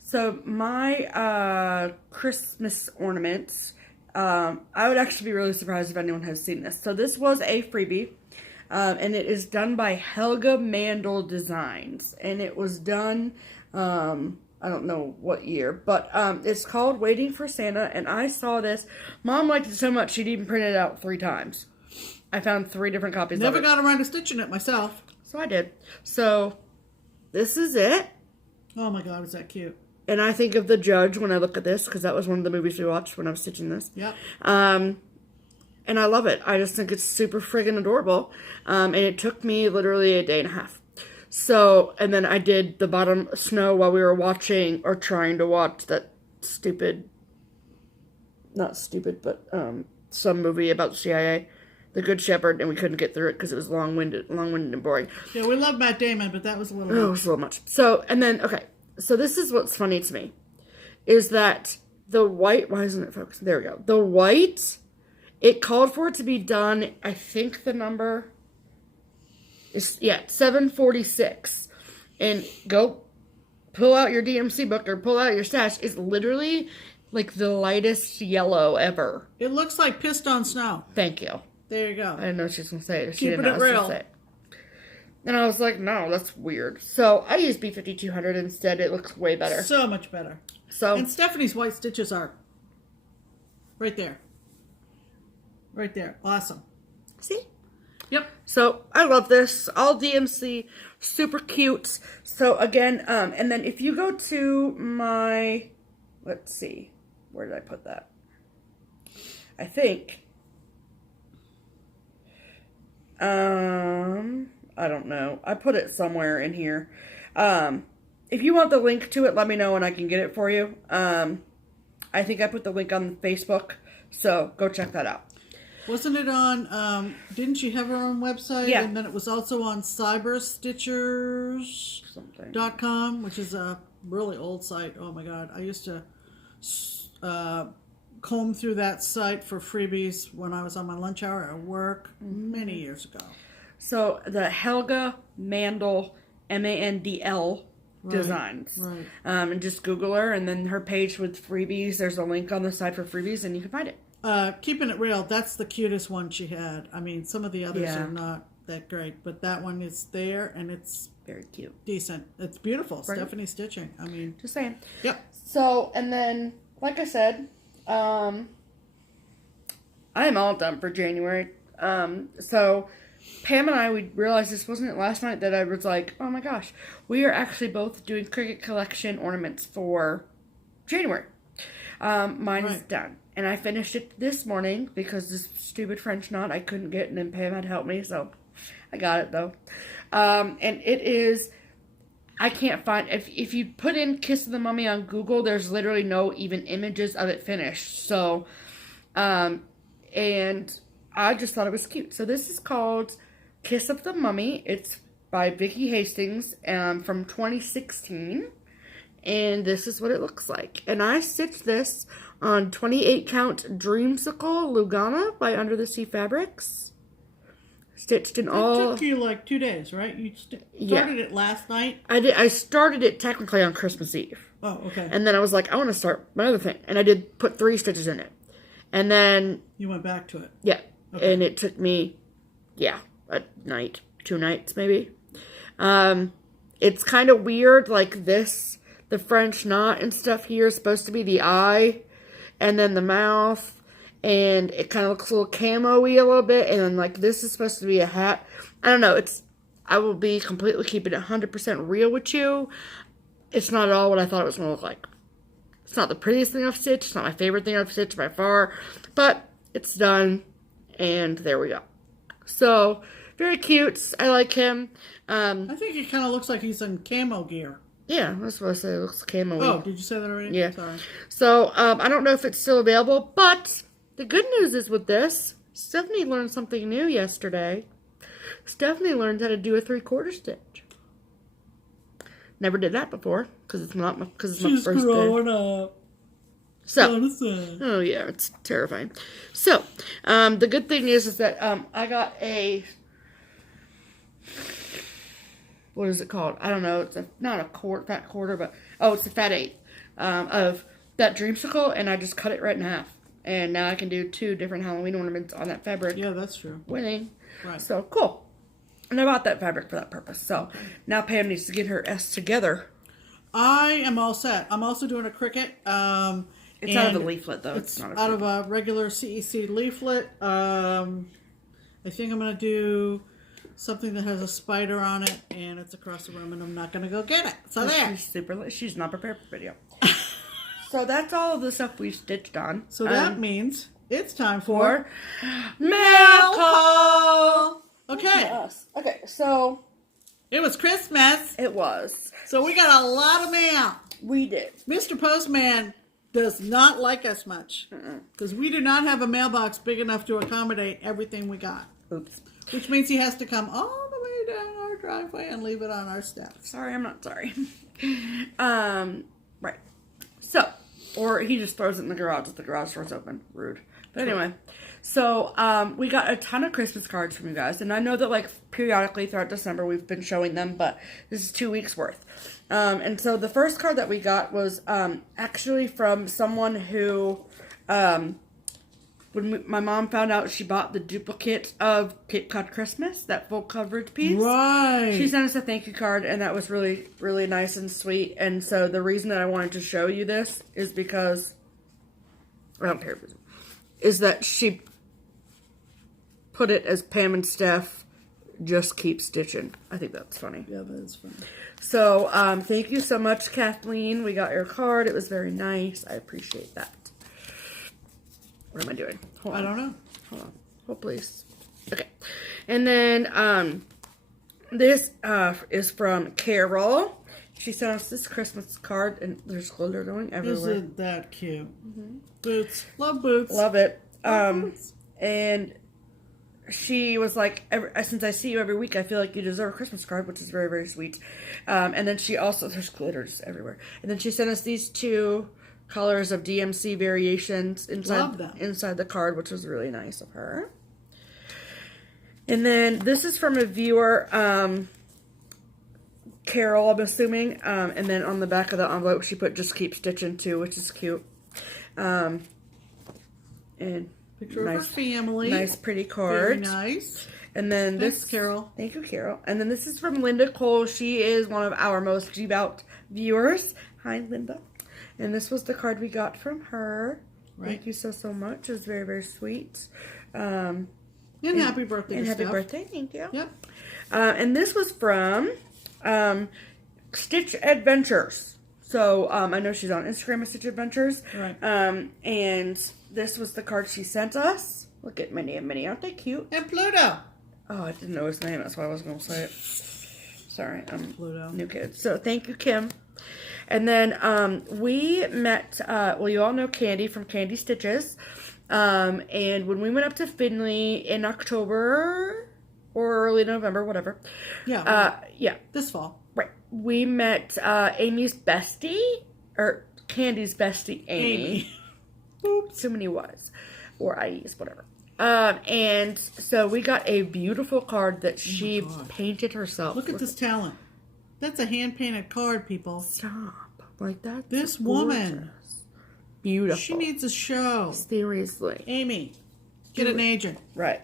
So my Christmas ornaments, I would actually be really surprised if anyone has seen this. So this was a freebie, and it is done by Helga Mandel Designs, and it was done, I don't know what year, but it's called Waiting for Santa, and I saw this. Mom liked it so much she'd even printed it out 3 times. I found 3 different copies of it. Never got around to stitching it myself. So I did. So this is it. Oh my God, is that cute? And I think of The Judge when I look at this, because that was one of the movies we watched when I was stitching this. Yep. And I love it. I just think it's super friggin' adorable. And it took me literally a day and a half. So, and then I did the bottom snow while we were watching, or trying to watch that stupid, not stupid, but some movie about the CIA, The Good Shepherd, and we couldn't get through it because it was long-winded and boring. Yeah, we love Matt Damon, but that was a little much. Oh, it was a little much. So, and then, okay. So this is what's funny to me, is that the white, why isn't it focused? There we go. The white, it called for it to be done, I think the number is, 746. And go pull out your DMC book or pull out your stash. It's literally like the lightest yellow ever. It looks like pissed on snow. Thank you. There you go. I didn't know she was going to say it. She Keeping didn't know it real. Say it. And I was like, no, that's weird. So I used B5200 instead. It looks way better. So much better. So, and Stephanie's white stitches are right there. Right there. Awesome. See? Yep. So I love this. All DMC. Super cute. So again, and then if you go to my, let's see. Where did I put that? I think. I don't know. I put it somewhere in here. If you want the link to it, let me know and I can get it for you. I think I put the link on Facebook, so go check that out. Wasn't it on, didn't she have her own website? Yeah. And then it was also on cyberstitchers.com, which is a really old site. Oh my God. I used to comb through that site for freebies when I was on my lunch hour at work many years ago. So the Helga Mandel, Mandl Designs. Right. And just Google her, and then her page with freebies. There's a link on the side for freebies, and you can find it. Keeping it real, that's the cutest one she had. I mean, some of the others Yeah. are not that great, but that one is there, and it's very cute. Decent. It's beautiful. Right. Stephanie stitching. I mean, just saying. Yep. So, and then, like I said, I am all done for January. So Pam and I, we realized this wasn't it last night that I was like, oh my gosh, we are actually both doing Cricut collection ornaments for January. Mine is done. And I finished it this morning because this stupid French knot I couldn't get, and then Pam had helped me, so I got it though. And it is, I can't find, if you put in Kiss of the Mummy on Google, there's literally no even images of it finished. So, and I just thought it was cute. So this is called Kiss of the Mummy. It's by Vicky Hastings from 2016. And this is what it looks like. And I stitched this on 28 count Dreamsicle Lugana by Under the Sea Fabrics. Stitched in all. It took you like 2 days, right? You started it last night? I did. I started it technically on Christmas Eve. Oh, okay. And then I was like, I want to start my other thing. And I did put 3 stitches in it. And then. You went back to it? Yeah. Okay. And it took me, a night. 2 nights, maybe. It's kind of weird, like this. The French knot and stuff here is supposed to be the eye. And then the mouth. And it kind of looks a little camo-y a little bit. And then, like, this is supposed to be a hat. I don't know. I will be completely keeping it 100% real with you. It's not at all what I thought it was going to look like. It's not the prettiest thing I've stitched. It's not my favorite thing I've stitched by far. But it's done. And there we go. So, very cute. I like him. I think he kind of looks like he's in camo gear. Yeah, that's what I said. It looks camo-y. Oh, did you say that already? Yeah. Sorry. So, I don't know if it's still available, but the good news is with this, Stephanie learned something new yesterday. Stephanie learned how to do a 3/4 stitch. Never did that before, because it's my first day. She's growing up. So, oh yeah, it's terrifying. So, the good thing is that I got a what is it called? I don't know. It's not a fat quarter, but it's a fat eighth of that dreamsicle, and I just cut it right in half. And now I can do 2 different Halloween ornaments on that fabric. Yeah, that's true. Winning. Right. So cool. And I bought that fabric for that purpose. So now Pam needs to get her S together. I am all set. I'm also doing a Cricut. It's out of the leaflet, though. It's not out of a regular CEC leaflet. I think I'm going to do something that has a spider on it, and it's across the room, and I'm not going to go get it. So there. She's not prepared for video. So that's all of the stuff we stitched on. So that means it's time for mail call. Okay. Yes. Okay, so it was Christmas. It was. So we got a lot of mail. We did. Mr. Postman does not like us much because we do not have a mailbox big enough to accommodate everything we got. Oops. Which means he has to come all the way down our driveway and leave it on our steps. Sorry, I'm not sorry. Right. So, or he just throws it in the garage if the garage door's open. Rude. But anyway, so we got a ton of Christmas cards from you guys. And I know that like periodically throughout December we've been showing them, but this is 2 weeks worth. And so the first card that we got was actually from someone who, my mom found out she bought the duplicate of Cape Cod Christmas, that full coverage piece. Right. She sent us a thank you card, and that was really, really nice and sweet. And so the reason that I wanted to show you this is because, I don't care, is that she put it as Pam and Steph, just keep stitching. I think that's funny. Yeah, that is funny. So, thank you so much, Kathleen. We got your card. It was very nice. I appreciate that. What am I doing? Hold on. I don't know. Hold on. Hold, please. Okay. And then, this is from Carol. She sent us this Christmas card, and there's glitter going everywhere. Isn't that cute? Boots. Love boots. Love it. Love boots. And she was like, since I see you every week, I feel like you deserve a Christmas card, which is very, very sweet. And then she also, there's glitter just everywhere. And then she sent us these 2 colors of DMC variations inside the card, which was really nice of her. And then this is from a viewer, Carol, I'm assuming. And then on the back of the envelope, she put just keep stitching too, which is cute. And picture of her family. Nice, pretty card. Very nice. And then Thanks, Carol. Thank you, Carol. And then this is from Linda Cole. She is one of our most devout viewers. Hi, Linda. And this was the card we got from her. Right. Thank you so much. It was very, very sweet. And happy birthday to happy Steph. birthday. Thank you. Yep. And this was from Stitch Adventures. So I know she's on Instagram as Stitch Adventures. Right. And this was the card she sent us. Look at Minnie and Minnie. Aren't they cute? And Pluto. Oh, I didn't know his name. That's why I wasn't going to say it. Sorry. I'm Pluto. New kid. So thank you, Kim. And then we met, well, you all know Candy from Candy Stitches. And when we went up to Findlay in October or early November, whatever. Yeah. Yeah. This fall. Right. We met Amy's bestie, or Candy's bestie, Amy. Oops. Too many Y's. Or I's, whatever. And so we got a beautiful card that she painted herself. Look at this talent. That's a hand-painted card, people. Stop. Like that. This woman. Beautiful. She needs a show. Seriously. Amy, get an agent. Right.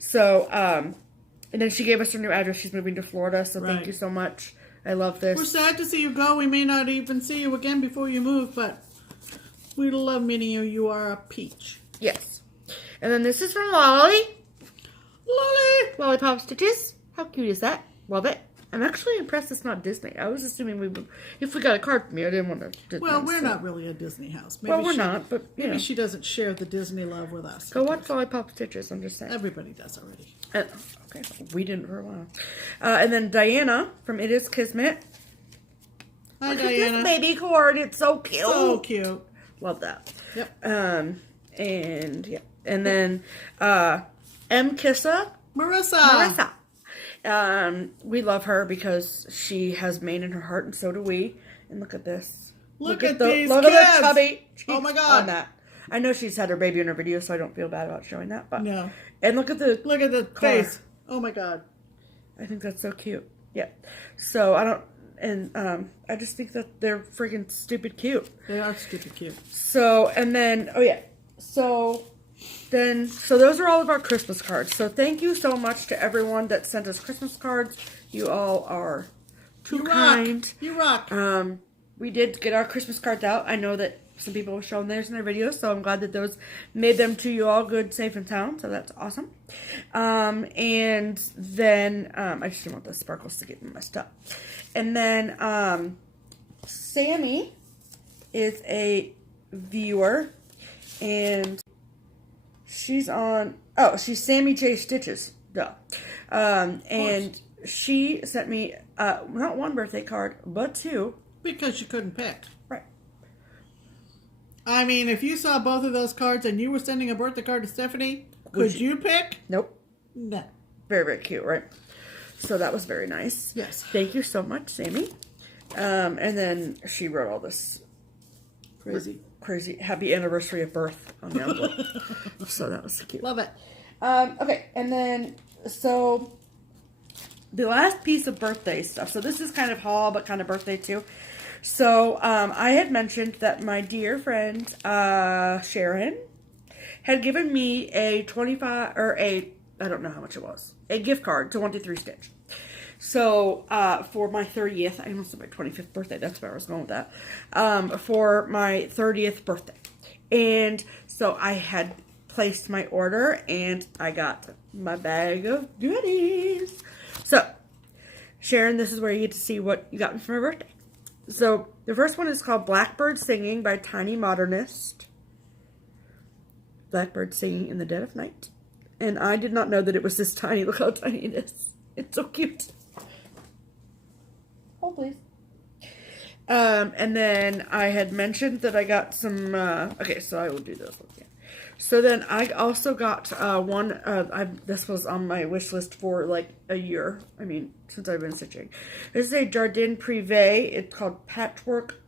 So, and then she gave us her new address. She's moving to Florida, so Right. thank you so much. I love this. We're sad to see you go. We may not even see you again before you move, but we love meeting you. You are a peach. Yes. And then this is from Lolly. Lolly! Lollipop Stitches. How cute is that? Love it. I'm actually impressed it's not Disney. I was assuming if we got a card from you, I didn't want to Disney. Well, we're not really a Disney house. Maybe well, we're not, but maybe she doesn't share the Disney love with us. Go watch Lollipop Stitches, I'm just saying. Everybody does already. Okay, we didn't for a while. And then Diana from It Is Kismet. Hi, Look Diana. at this baby card. It's so cute. So cute. Love that. Yep. And yeah. And then M. Kissa. Marissa. We love her because she has Maine in her heart, and so do we. And look at this. Look at these kids. Look at the chubby cheeks Oh my God. on that. I know she's had her baby in her video, so I don't feel bad about showing that. But No. and look at the Look at the car. face. Oh my God. I think that's so cute. Yeah. So I don't, and I just think that they're freaking stupid cute. They are stupid cute. So, and then, oh yeah. So those are all of our Christmas cards. So thank you so much to everyone that sent us Christmas cards. You all are too kind. You rock. We did get our Christmas cards out. I know that some people have shown theirs in their videos, so I'm glad that those made them to you all good, safe, and sound. So that's awesome. And then I just didn't want the sparkles to get messed up. And then Sammy is a viewer, and she's on. Oh, she's Sammy J Stitches. Duh. And she sent me not one birthday card, but two. Because you couldn't pick. Right. I mean, if you saw both of those cards and you were sending a birthday card to Stephanie, could you pick? Nope. No. Very, very cute, right? So that was very nice. Yes. Thank you so much, Sammy. And then she wrote all this crazy happy anniversary of birth on the envelope. So that was cute. Love it. Okay, and then so the last piece of birthday stuff. So this is kind of haul, but kind of birthday too. So I had mentioned that my dear friend Sharon had given me a 25 or I don't know how much it was, a gift card to 123 Stitch. So for my 30th, I almost said my 25th birthday. That's where I was going with that. For my 30th birthday, and so I had placed my order, and I got my bag of goodies. So, Sharon, this is where you get to see what you got me for my birthday. So, the first one is called Blackbird Singing by Tiny Modernist. Blackbird Singing in the Dead of Night. And I did not know that it was this tiny. Look how tiny it is. It's so cute. Oh, please. And then I had mentioned that I got some, okay, so I will do this again. So then I also got one, this was on my wish list for like a year. I mean, since I've been stitching. This is a Jardin Privé. It's called Patchwork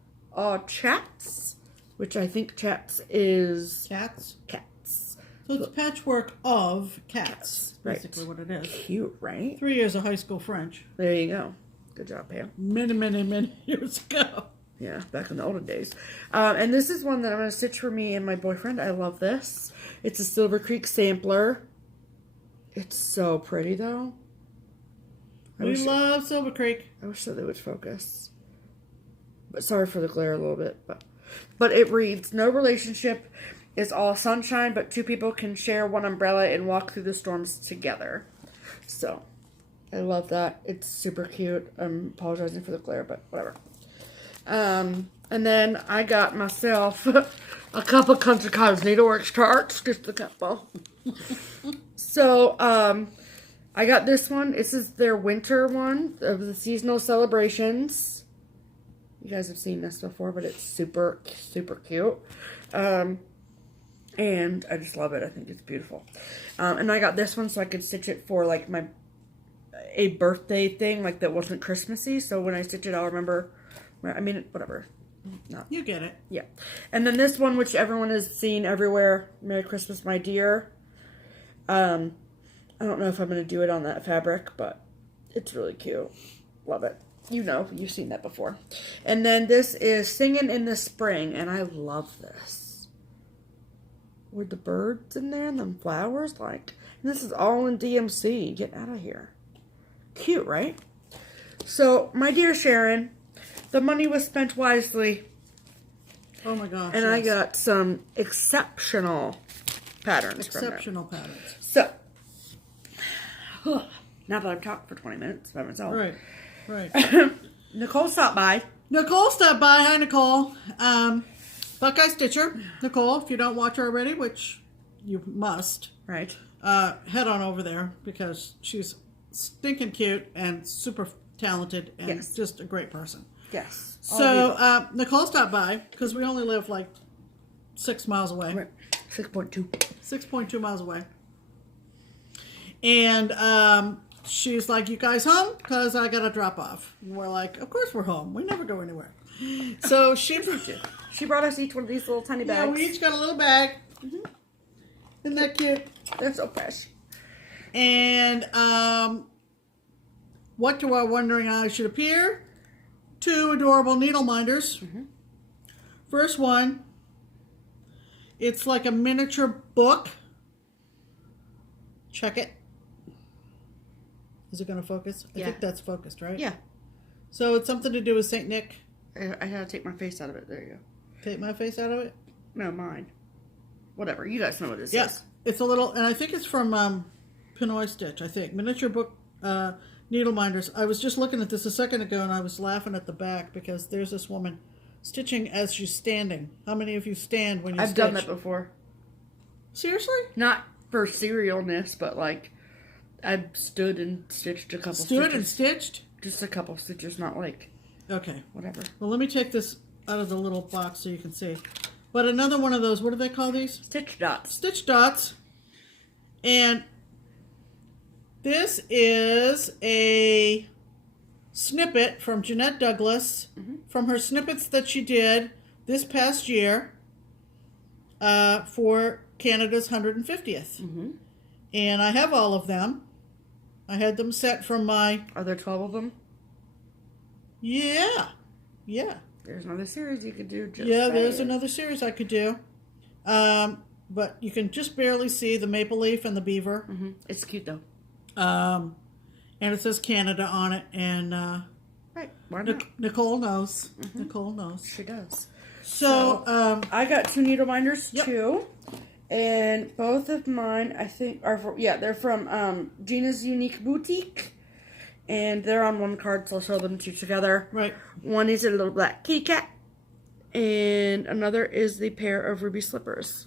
Chats, which I think chats is... Cats? Cats. So it's patchwork of cats. Right. Basically what it is. Cute, right? 3 years of high school French. There you go. Good job, Pam. Many years ago. Yeah, back in the olden days. And this is one that I'm going to stitch for me and my boyfriend. I love this. It's a Silver Creek sampler. It's so pretty, though. We love Silver Creek. I wish that they would focus. But sorry for the glare a little bit. But it reads, no relationship is all sunshine, but two people can share one umbrella and walk through the storms together. So, I love that. It's super cute. I'm apologizing for the glare, but whatever. And then I got myself a couple Country Cottage Needleworks charts, just a couple. So, I got this one. This is their winter one of the seasonal celebrations. You guys have seen this before, but it's super, super cute. And I just love it. I think it's beautiful. And I got this one so I could stitch it for like a birthday thing, like that wasn't Christmassy. So when I stitch it, I'll remember. I mean, whatever. No. You get it. Yeah. And then this one, which everyone has seen everywhere. Merry Christmas, my dear. I don't know if I'm going to do it on that fabric, but it's really cute. Love it. You know, you've seen that before. And then this is Singing in the Spring, and I love this. With the birds in there and the flowers, like. And this is all in DMC. Get out of here. Cute, right? So, my dear Sharon, the money was spent wisely. Oh my gosh. And yes. I got some exceptional patterns Exceptional patterns. So, now that I've talked for 20 minutes by myself. Right. Nicole stopped by. Hi, Nicole. Buckeye Stitcher. Nicole, if you don't watch her already, which you must. Right. Head on over there because she's stinking cute and super talented and just a great person. Yes. So, Nicole stopped by because we only live like 6 miles away. Right. 6.2. 6.2 miles away. And she's like, you guys home? Because I got to drop off. And we're like, of course we're home. We never go anywhere. So she brought us each one of these little tiny bags. Yeah, we each got a little bag. Mm-hmm. Isn't that cute? They're so fresh. And what do our wondering eyes should appear? 2 adorable needle minders. First one, it's like a miniature book. Check it. Is it going to focus? I think that's focused, right? Yeah. So it's something to do with St. Nick. I gotta take my face out of it. There you go. Take my face out of it? No, mine. Whatever. You guys know what this Yes. is. It's a little, and I think it's from Pinoy Stitch, I think. Miniature book needle minders. I was just looking at this a second ago, and I was laughing at the back because there's this woman stitching as she's standing. How many of you stand when you stitch? I've done that before. Seriously? Not for serialness, but like I've stood and stitched a couple stitches. Stood and stitched? Just a couple stitches, not like Okay. whatever. Well, let me take this out of the little box so you can see. But another one of those, what do they call these? Stitch dots. Stitch dots. And this is a snippet from Jeanette Douglas from her snippets that she did this past year for Canada's 150th. And I have all of them. I had them set from my... Are there 12 of them? Yeah. There's another series you could do. Just There's another series I could do. But you can just barely see the maple leaf and the beaver. It's cute though. And it says Canada on it. And Right. Why not? Nicole knows. Nicole knows. She does. So I got 2 needle minders Yep. too. And both of mine, I think, are they're from Gina's Unique Boutique. And they're on one card, so I'll show them to you together. Right. One is a little black kitty cat. And another is the pair of ruby slippers.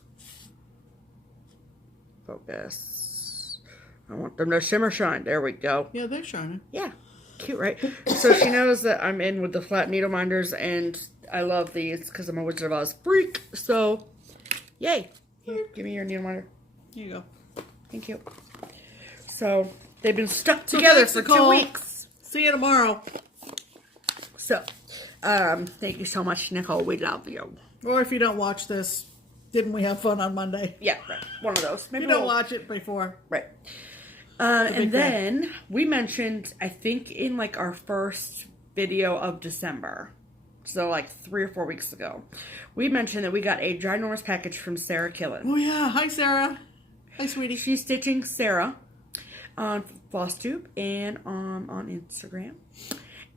Focus. I want them to shimmer shine. There we go. Yeah, they're shining. Yeah. Cute, right? So she knows that I'm in with the flat needle minders, and I love these because I'm a Wizard of Oz freak. So, yay. Here, give me your needle minder. Here you go. Thank you. So, they've been stuck together for 2 weeks. See you tomorrow. So, thank you so much, Nicole. We love you. Or if you don't watch this, didn't we have fun on Monday? Yeah, right. One of those. Maybe You don't watch it before. Right. And then we mentioned, I think in like our first video of December, so like 3 or 4 weeks ago, we mentioned that we got a ginormous package from Sarah Killen. Oh yeah. Hi, Sarah. Hi, sweetie. She's stitching Sarah on FlossTube and on Instagram.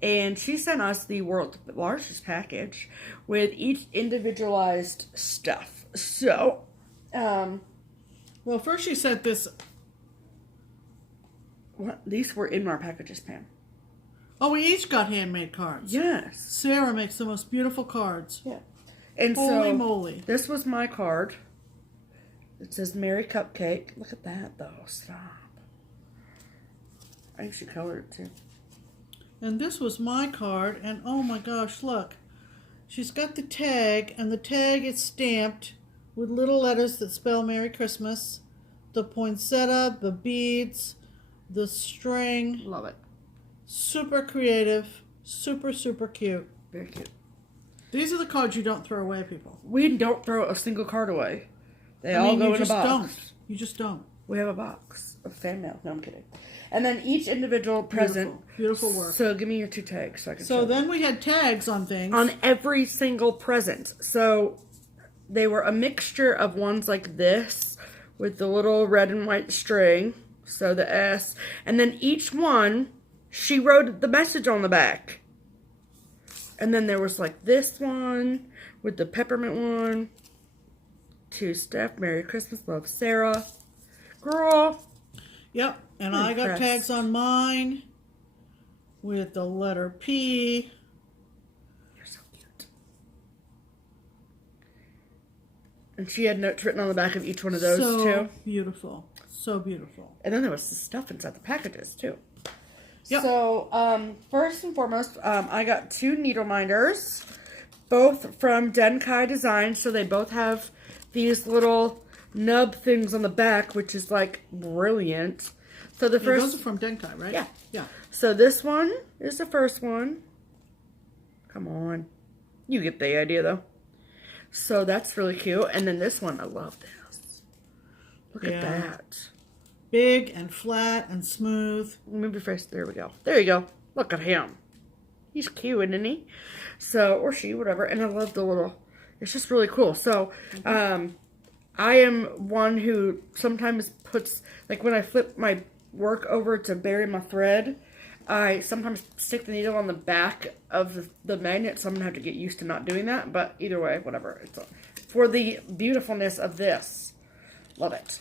And she sent us the world's largest package with each individualized stuff. So, well, first she sent this. what? These were in our packages, Pam. Oh, we each got handmade cards. Yes. Sarah makes the most beautiful cards. Yeah. And Holy so, moly. this was my card. It says Merry Cupcake. Look at that, though. Stop. I think she colored it, too. And this was my card, and oh my gosh, look. She's got the tag, and the tag is stamped with little letters that spell Merry Christmas. The poinsettia, the beads, the string. Love it. Super creative. Super, super cute. Very cute. These are the cards you don't throw away, people. We don't throw a single card away. They all go in a box. You just don't. We have a box of fan mail. No, I'm kidding. And then each individual present. Beautiful work. So give me your 2 tags so I can show So them. then we had tags on things. On every single present. So they were a mixture of ones like this with the little red and white string. So the S. And then each one, she wrote the message on the back. And then there was like this one with the peppermint one. To Steph, Merry Christmas, love Sarah. Girl. Yep. And I'm I got impressed. tags on mine with the letter P. You're so cute. And she had notes written on the back of each one of those too. Beautiful. So beautiful. And then there was the stuff inside the packages too. Yep. So, first and foremost, I got 2 needle minders, both from Denkai Design. So they both have these little nub things on the back, which is like brilliant. So the first, those are from Denkai, right? Yeah. Yeah. So this one is the first one. Come on. You get the idea though. So that's really cute. And then this one, I love this. Look at that. Big and flat and smooth. Move your face. There we go. There you go. Look at him. He's cute, isn't he? So, or she, whatever. And I love the little, it's just really cool. So, I am one who sometimes puts, like when I flip my work over to bury my thread, I sometimes stick the needle on the back of the magnet, so I'm going to have to get used to not doing that. But either way, whatever. It's for the beautifulness of this. Love it.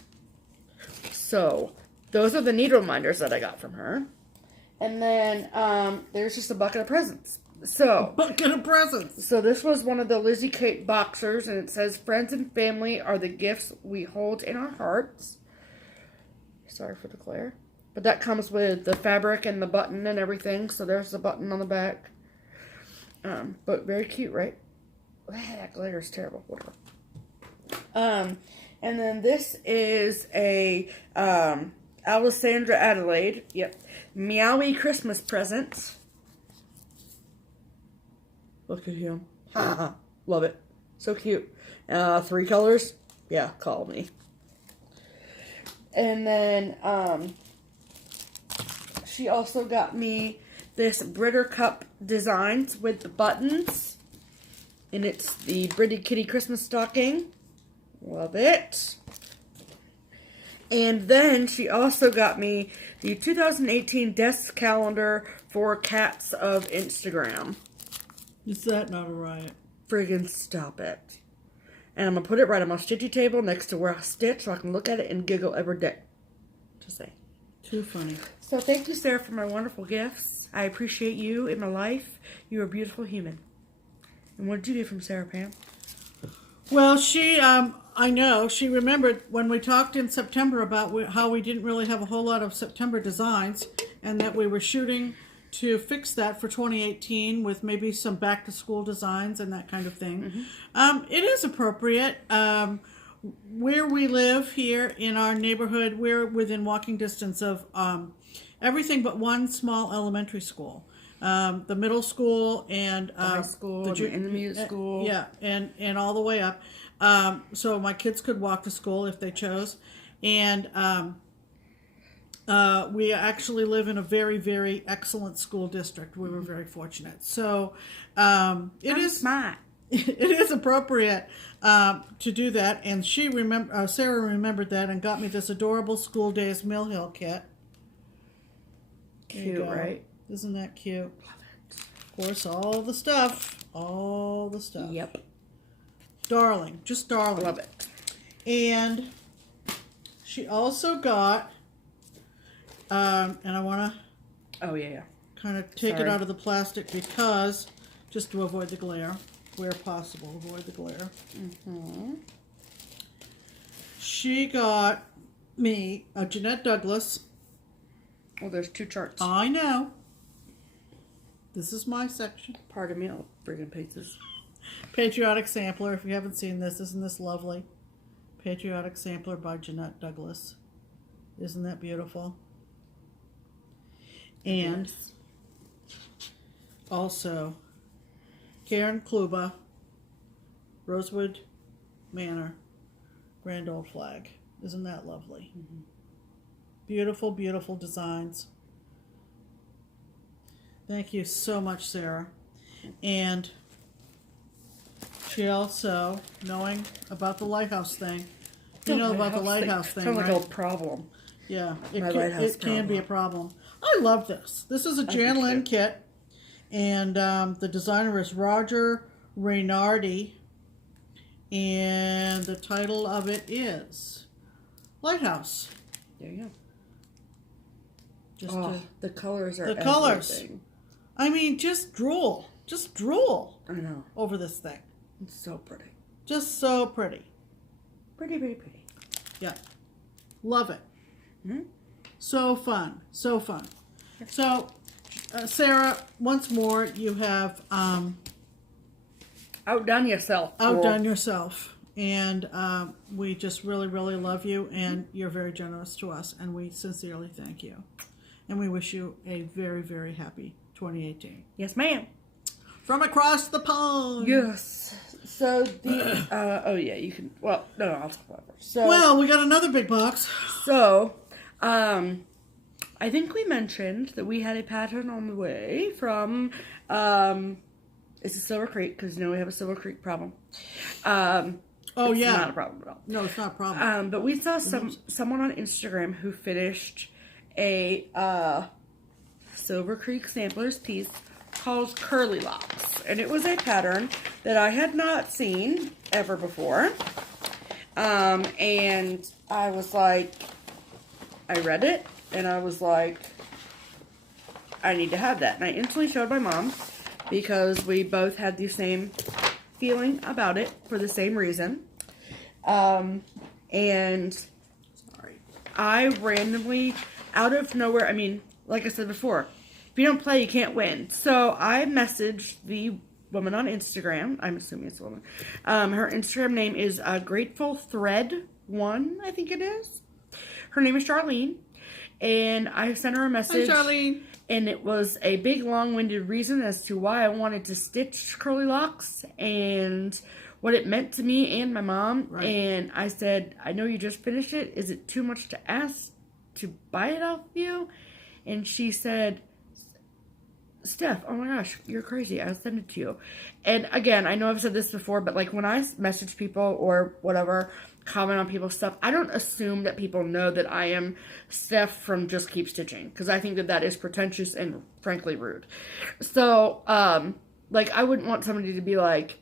So, those are the needle reminders that I got from her. And then, there's just a bucket of presents. So, Bucket of presents. So this was one of the Lizzie Kate boxers, and it says, "Friends and family are the gifts we hold in our hearts." Sorry for the glare. But that comes with the fabric and the button and everything. So there's the button on the back. But very cute, right? That glare is terrible. Whatever. And then this is a Alessandra Adelaide. Yep. Meowie Christmas present. Look at him. Love it. So cute. 3 colors. Yeah, call me. And then she also got me this Britter Cup Designs with the buttons. And it's the Britty Kitty Christmas stocking. Love it. And then she also got me the 2018 desk calendar for cats of Instagram. Is that not a riot? Friggin' stop it. And I'm going to put it right on my stitchy table next to where I stitch so I can look at it and giggle every day. Just say. Too funny. So thank you, Sarah, for my wonderful gifts. I appreciate you in my life. You're a beautiful human. And what did you get from Sarah, Pam? Well, she, I know, she remembered when we talked in September about how we didn't really have a whole lot of September designs and that we were shooting to fix that for 2018 with maybe some back-to-school designs and that kind of thing. Mm-hmm. It is appropriate. Where we live here in our neighborhood, we're within walking distance of everything but one small elementary school. The middle school and the high school, the intermediate school. Yeah, and all the way up. So my kids could walk to school if they chose. And we actually live in a very, very excellent school district. We were very fortunate. So it is smart. It is appropriate to do that. And Sarah remembered that and got me this adorable School Days Mill Hill kit. Cute, right? Isn't that cute? Love it. Of course, all the stuff. Yep. Darling. Just darling. Love it. And she also got, and I want to kind of take it out of the plastic because, just to avoid the glare, where possible, avoid the glare. Mm-hmm. She got me a Jeanette Douglas. Oh, there's 2 charts. I know. This is my section. Pardon me, I'll friggin' pieces. Patriotic Sampler. If you haven't seen this, isn't this lovely? Patriotic Sampler by Jeanette Douglas. Isn't that beautiful? And also Karen Kluba, Rosewood Manor, Grand Old Flag. Isn't that lovely? Mm-hmm. Beautiful, beautiful designs. Thank you so much, Sarah. And she also, knowing about the lighthouse thing, you know about the lighthouse thing, sounds right? like a problem. Yeah, it can be a problem. I love this. This is a Jan Lynn kit, and the designer is Roger Reynardi, and the title of it is Lighthouse. There you go. Just the colors are the colors. I mean, just drool. I know. Over this thing. It's so pretty. Just so pretty. Pretty, pretty, pretty. Yeah. Love it. Mm-hmm. So fun. So fun. So, Sarah, once more, you have outdone yourself. Outdone yourself. And we just really, really love you. And you're very generous to us. And we sincerely thank you. And we wish you a very, very happy 2018. Yes, ma'am. From across the pond. Yes. So the you can. Well, no, I'll talk about it first. So, well, we got another big box. So I think we mentioned that we had a pattern on the way from, it's a Silver Creek, because we have a Silver Creek problem. It's not a problem at all. No, it's not a problem. But we saw someone on Instagram who finished a Silver Creek Samplers piece called Curly Locks. And it was a pattern that I had not seen ever before. And I was like, I read it, and I was like, I need to have that. And I instantly showed my mom, because we both had the same feeling about it for the same reason. And sorry, I randomly, out of nowhere, I mean, like I said before, if you don't play, you can't win. So I messaged the woman on Instagram. I'm assuming it's a woman. Her Instagram name is Grateful Thread 1, I think it is. Her name is Charlene. And I sent her a message. Hi, Charlene. And it was a big, long-winded reason as to why I wanted to stitch Curly Locks and what it meant to me and my mom. Right. And I said, I know you just finished it. Is it too much to ask to buy it off you? And she said, Steph, oh my gosh, you're crazy. I'll send it to you. And again, I know I've said this before, but like when I message people or whatever, comment on people's stuff, I don't assume that people know that I am Steph from Just Keep Stitching, because I think that that is pretentious and frankly rude. So, like, I wouldn't want somebody to be like,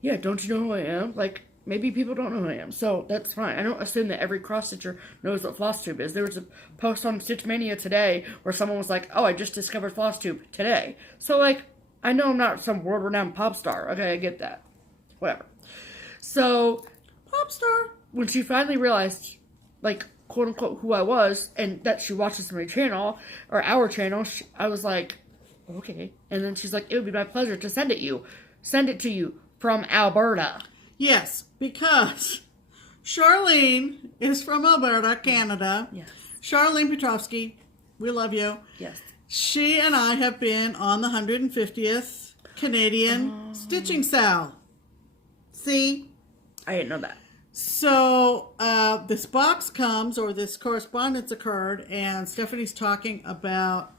yeah, don't you know who I am? Like, maybe people don't know who I am, so that's fine. I don't assume that every cross stitcher knows what FlossTube is. There was a post on Stitch Mania today where someone was like, oh, I just discovered FlossTube today. So, like, I know I'm not some world-renowned pop star. Okay, I get that. Whatever. So, Pop star. When she finally realized, like, quote-unquote, who I was, and that she watches my channel, or our channel, I was like, okay. And then she's like, it would be my pleasure to send it to you from Alberta. Yes, because Charlene is from Alberta, Canada. Yes. Charlene Petrovsky, we love you. Yes. She and I have been on the 150th Canadian Stitching Sal. See? I didn't know that. So, this box comes, or this correspondence occurred, and Stephanie's talking about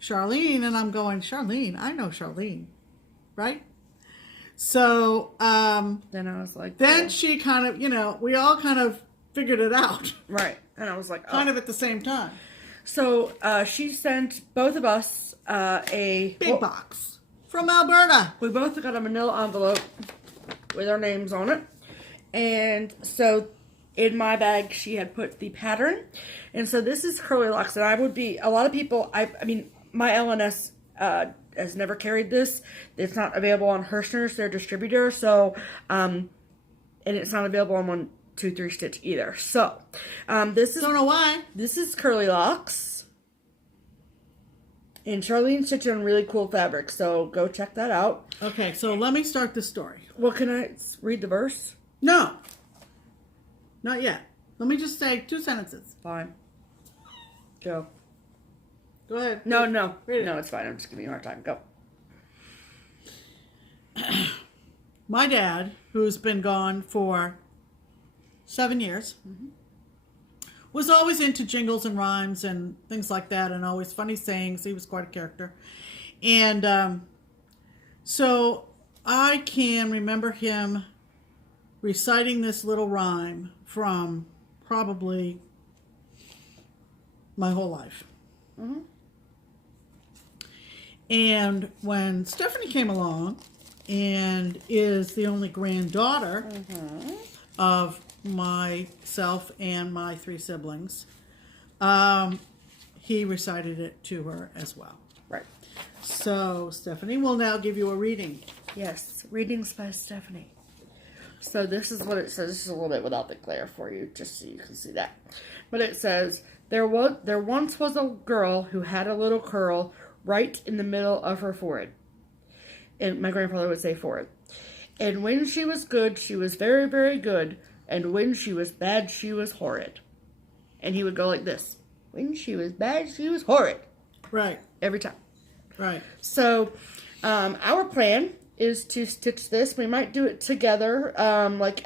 Charlene, and I'm going, Charlene? I know Charlene, right? So, then I was like... Then she kind of, we all kind of figured it out. Right. And I was like, Kind of at the same time. So, she sent both of us a... Big box. From Alberta. We both got a manila envelope with our names on it. And so, in my bag, she had put the pattern. And so, this is Curly Locks. And I would be... A lot of people... I mean, my LNS... has never carried this. It's not available on Hirschner's, their distributor. So, and it's not available on 1, 2, 3 Stitch either. So, this is... Don't know why. This is Curly Locks. And Charlene stitched on really cool fabric. So, go check that out. Okay, so let me start the story. Well, can I read the verse? No. Not yet. Let me just say 2 sentences. Fine. Go. Go ahead. No, Read it. No, it's fine. I'm just giving you a hard time. Go. My dad, who's been gone for 7 years, was always into jingles and rhymes and things like that, and always funny sayings. He was quite a character. And so I can remember him reciting this little rhyme from probably my whole life. Mm-hmm. And when Stephanie came along and is the only granddaughter of myself and my 3 siblings, he recited it to her as well. Right. So Stephanie will now give you a reading. Yes, readings by Stephanie. So this is what it says. This is a little bit without the glare for you, just so you can see that. But it says, there once was a girl who had a little curl right in the middle of her forehead. And my grandfather would say forehead. And when she was good, she was very, very good. And when she was bad, she was horrid. And he would go like this. When she was bad, she was horrid. Right. Every time. Right. So, our plan is to stitch this. We might do it together, like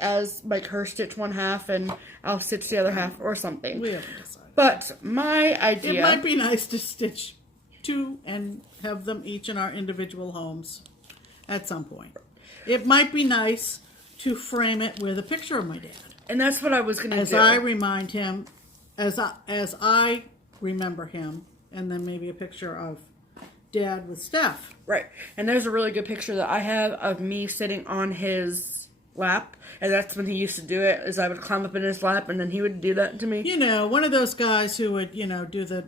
her stitch one half and I'll stitch the other half or something. We haven't decided. But my idea... It might be nice to stitch 2 and have them each in our individual homes at some point. It might be nice to frame it with a picture of my dad. And that's what I was going to do. As I remind him, as I remember him, and then maybe a picture of Dad with Steph. Right. And there's a really good picture that I have of me sitting on his lap. And that's when he used to do it, is I would climb up in his lap and then he would do that to me. You know, one of those guys who would, do the,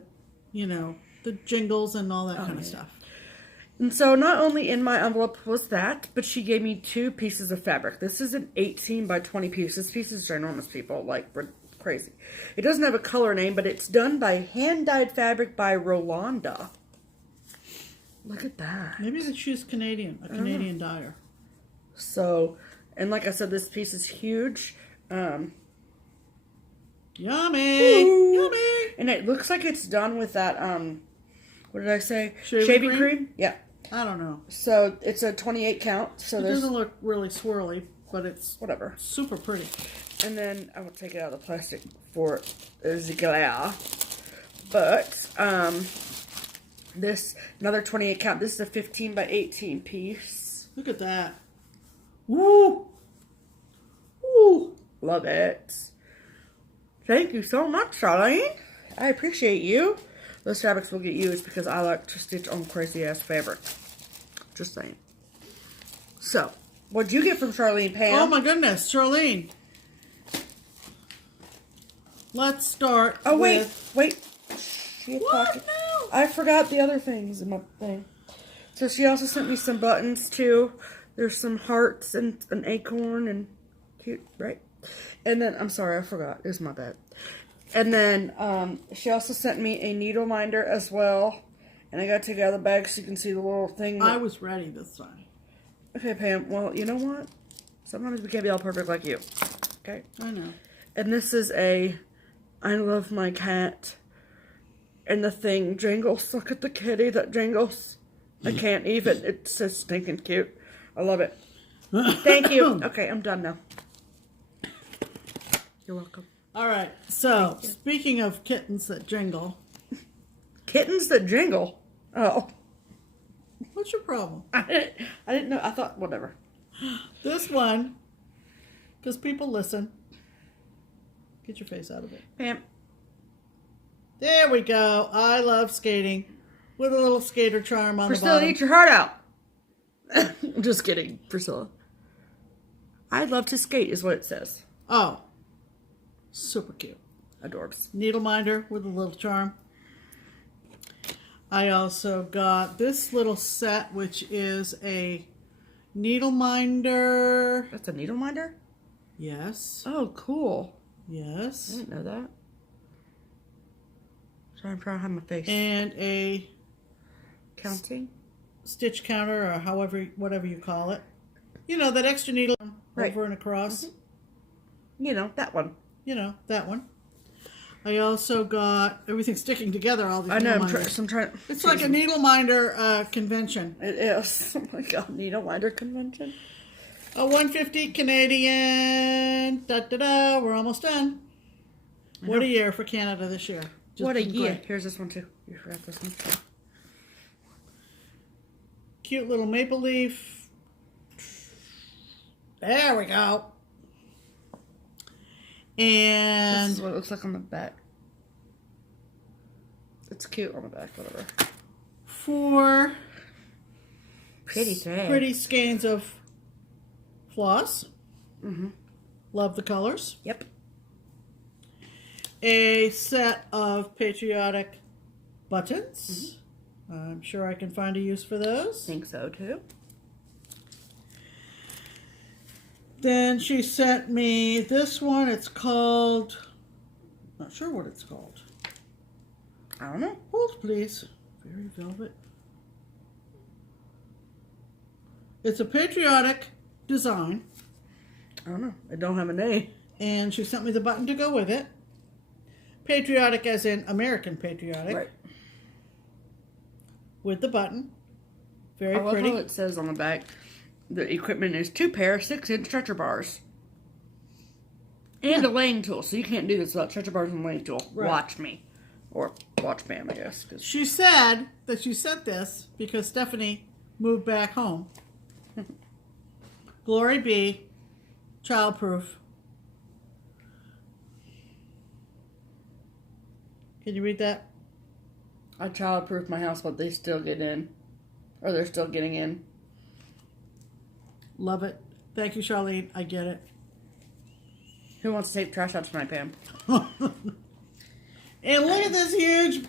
the jingles and all that kind of stuff. And so not only in my envelope was that, but she gave me 2 pieces of fabric. This is an 18 by 20 piece. This piece is ginormous, people. Like, we're crazy. It doesn't have a color name, but it's done by hand-dyed fabric by Rolanda. Look at that. Maybe she's Canadian, a Canadian dyer. So, and like I said, this piece is huge. Yummy! Ooh. Yummy! And it looks like it's done with that, what did I say? Shaving cream? Yeah. I don't know. So, it's a 28 count. So it doesn't look really swirly, but it's whatever. Super pretty. And then I will take it out of the plastic for the glare. But, this, another 28 count. This is a 15 by 18 piece. Look at that. Woo! Woo! Love it. Thank you so much, Charlene. I appreciate you. Those fabrics will get used because I like to stitch on crazy ass fabric. Just saying. So, what'd you get from Charlene, Pam? Oh my goodness, Charlene. Let's start. Oh, with... wait. She had What? pocket. No. I forgot the other things in my thing. So she also sent me some buttons too. There's some hearts and an acorn and cute, right? And then, I'm sorry, I forgot. It's my bad. And then she also sent me a needle minder as well. And I got to take it out of the bag so you can see the little thing. I was ready this time. Okay, Pam. Well, you know what? Sometimes we can't be all perfect like you. Okay? I know. And this is a I love my cat. And the thing jingles. Look at the kitty that jingles. I can't even. It's so stinking cute. I love it. Thank you. Okay, I'm done now. You're welcome. All right. So, speaking of kittens that jingle. Kittens that jingle? Oh. What's your problem? I didn't know. I thought, whatever. This one, because people listen. Get your face out of it. Pam. There we go. I love skating. With a little skater charm on Priscilla, the bottom. eat your heart out. I'm just kidding, Priscilla. I'd love to skate is what it says. Oh. Super cute. Adorbs. Needle minder with a little charm. I also got this little set, which is a needle minder. That's a needle minder? Yes. Oh, cool. I Yes. didn't know that. Sorry, I'm trying to hide my face. And a Counting? stitch counter, or whatever you call it. You know, that extra needle Right. over and across. You know, that one. You know, that one. I also got everything sticking together, all these I know, needle I'm minders. trying. It's like a needle minder convention. It is. Oh my god, needle minder convention. A 150 Canadian. Da-da-da. We're almost done. What a year for Canada this year. Just What a been year. great. Here's this one too. You forgot this one. Cute little maple leaf. There we go. This And is what it looks like on the back. It's cute on the back, whatever. 4 Pretty thread. pretty skeins of floss. Mm-hmm. Love the colors. Yep. A set of patriotic buttons. I'm sure I can find a use for those. Think so too. Then she sent me this one. It's called, not sure what it's called. I don't know. Hold, please. Very velvet. It's a patriotic design. I don't know. I don't have a name. And she sent me the button to go with it. Patriotic as in American patriotic. Right. With the button. Very I love pretty. how it says on the back, the equipment is 2 pair 6-inch stretcher bars. And a laying tool, so you can't do this without stretcher bars and laying tool. Right. Watch me. Or watch Pam, I guess. 'Cause She said that she sent this because Stephanie moved back home. Glory be, childproof. Can you read that? I childproof my house, but they still get in. Or they're still getting in. Love it. Thank you, Charlene. I get it. Who wants to take trash out tonight, Pam? And look at this huge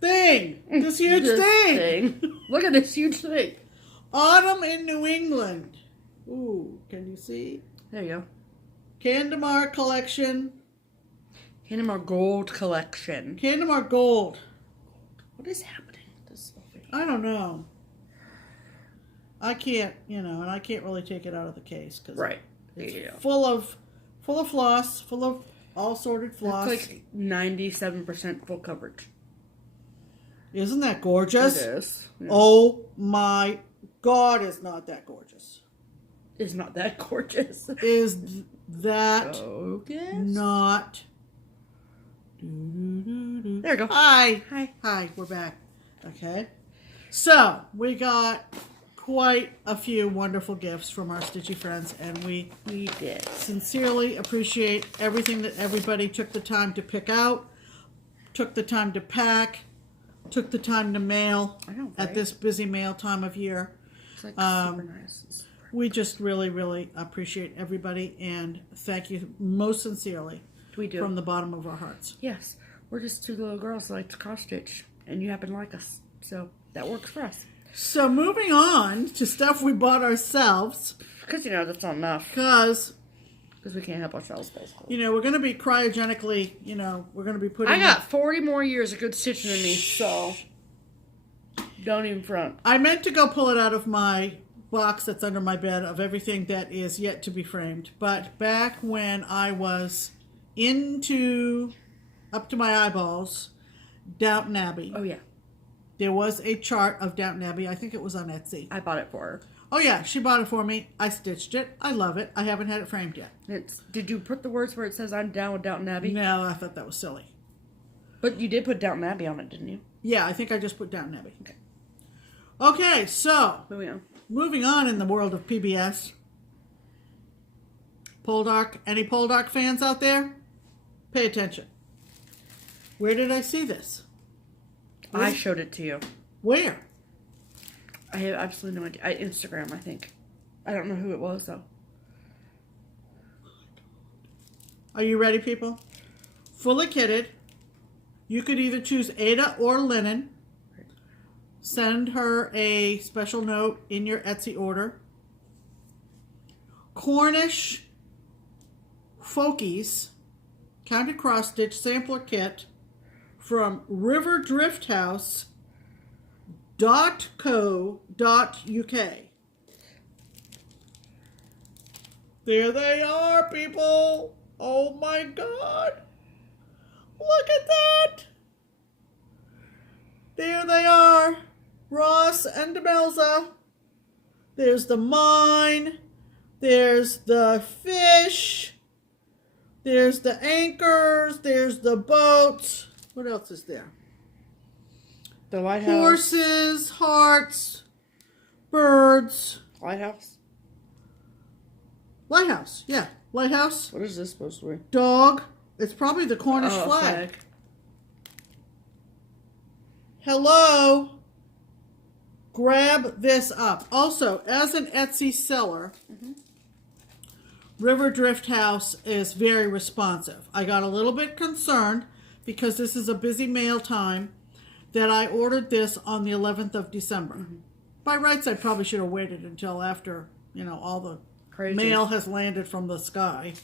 thing. This huge thing. Look at this huge thing. Autumn in New England. Ooh, can you see? There you go. Candemar collection. Candemar Gold Collection. Candemar Gold. What is happening with this thing? I don't know. I can't, and I can't really take it out of the case because Right. it's full of floss, full of all sorted floss. It's like 97% full coverage. Isn't that gorgeous? It is. Yeah. Oh my God, it's not that gorgeous. It's not that gorgeous. Is that Focus. not? There you go. Hi. Hi. Hi, we're back. Okay. So, we got quite a few wonderful gifts from our Stitchy friends, and we did. sincerely appreciate everything that everybody took the time to pick out, took the time to pack, took the time to mail I know, at right? this busy mail time of year. It's like super nice. We just really, really appreciate everybody, and thank you most sincerely We do. from the bottom of our hearts. Yes. We're just two little girls that like to cross stitch, and you happen to like us. So that works for us. So moving on to stuff we bought ourselves, Because, that's not enough. because, Because we can't help ourselves, basically. we're going to be cryogenically, we're going to be putting... I got 40 more years of good stitching in me, so don't even front. I meant to go pull it out of my box that's under my bed of everything that is yet to be framed. But back when I was up to my eyeballs, Downton Abbey. Oh, yeah. There was a chart of Downton Abbey. I think it was on Etsy. I bought it for her. Oh, yeah. She bought it for me. I stitched it. I love it. I haven't had it framed yet. Did you put the words where it says I'm down with Downton Abbey? No, I thought that was silly. But you did put Downton Abbey on it, didn't you? Yeah, I think I just put Downton Abbey. Okay. Okay, so Moving on. moving on in the world of PBS. Poldark. Any Poldark fans out there? Pay attention. Where did I see this? I showed it to you. Where? I have absolutely no idea. Instagram, I think. I don't know who it was, though. Are you ready, people? Fully kitted. You could either choose Ada or Linen. Send her a special note in your Etsy order. Cornish Folkies Counted Cross Stitch Sampler Kit from riverdrifthouse.co.uk. There they are, people. Oh my God. Look at that. There they are. Ross and Demelza. There's the mine. There's the fish. There's the anchors. There's the boats. What else is there? The lighthouse. Horses, hearts, birds. Lighthouse? Lighthouse. Yeah. Lighthouse. What is this supposed to be? Dog. It's probably the Cornish flag. Hello. Grab this up. Also, as an Etsy seller, River Drift House is very responsive. I got a little bit concerned because this is a busy mail time that I ordered this on the 11th of December. By rights, I probably should have waited until after, all the mail has landed from the sky.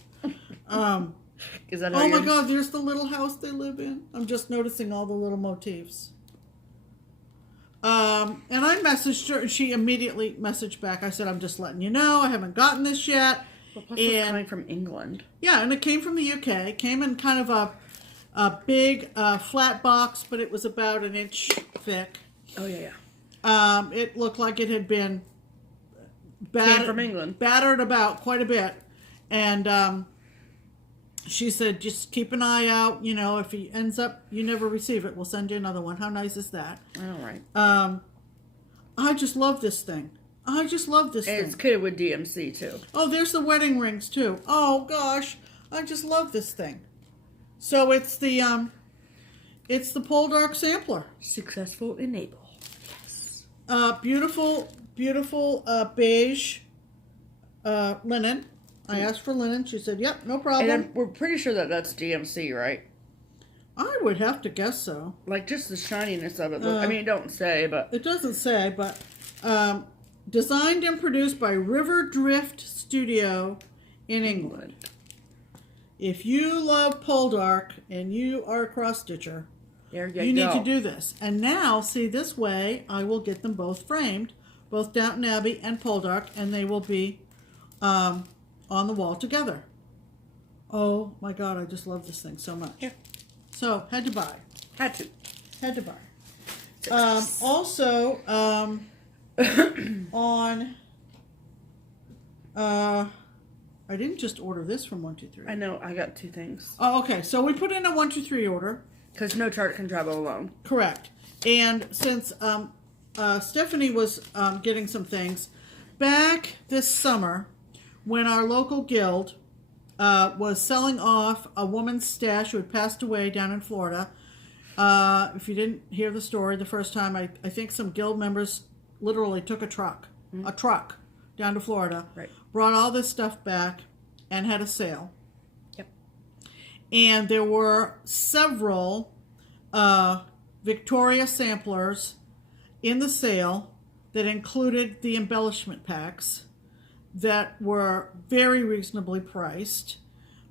Is that Oh my God, there's the little house they live in. I'm just noticing all the little motifs. And I messaged her, and she immediately messaged back. I said, I'm just letting you know, I haven't gotten this yet. Well, plus it's coming from England. Yeah, and it came from the UK. It came in kind of a big flat box, but it was about an inch thick. Oh, yeah. It looked like it had been Came from England. battered about quite a bit. And she said, just keep an eye out. You know, if he ends up, you never receive it, we'll send you another one. How nice is that? All right. I just love this thing. I just love this thing. And it's kitted with DMC too. Oh, there's the wedding rings too. Oh gosh, I just love this thing. So it's the Pole Dark sampler. Successful enable. Yes. Beautiful beige linen. I asked for linen. She said, "Yep, no problem." And we're pretty sure that that's DMC, right? I would have to guess so. Like just the shininess of it. I mean, it don't say, but it doesn't say. But designed and produced by River Drift Studio in England. If you love Pole Dark and you are a cross stitcher, you need to do this. And now, see, this way, I will get them both framed, both Downton Abbey and Pole Dark, and they will be on the wall together. Oh my God, I just love this thing so much. Yeah. So, had to buy. Had to buy. Also, I didn't just order this from 123. I know, I got 2 things. Oh, okay. So we put in a 123 order. Because no chart can travel alone. Correct. And since Stephanie was getting some things, back this summer, when our local guild was selling off a woman's stash who had passed away down in Florida, if you didn't hear the story the first time, I think some guild members literally took a truck down to Florida, right, brought all this stuff back, and had a sale. Yep. And there were several Victoria samplers in the sale that included the embellishment packs that were very reasonably priced.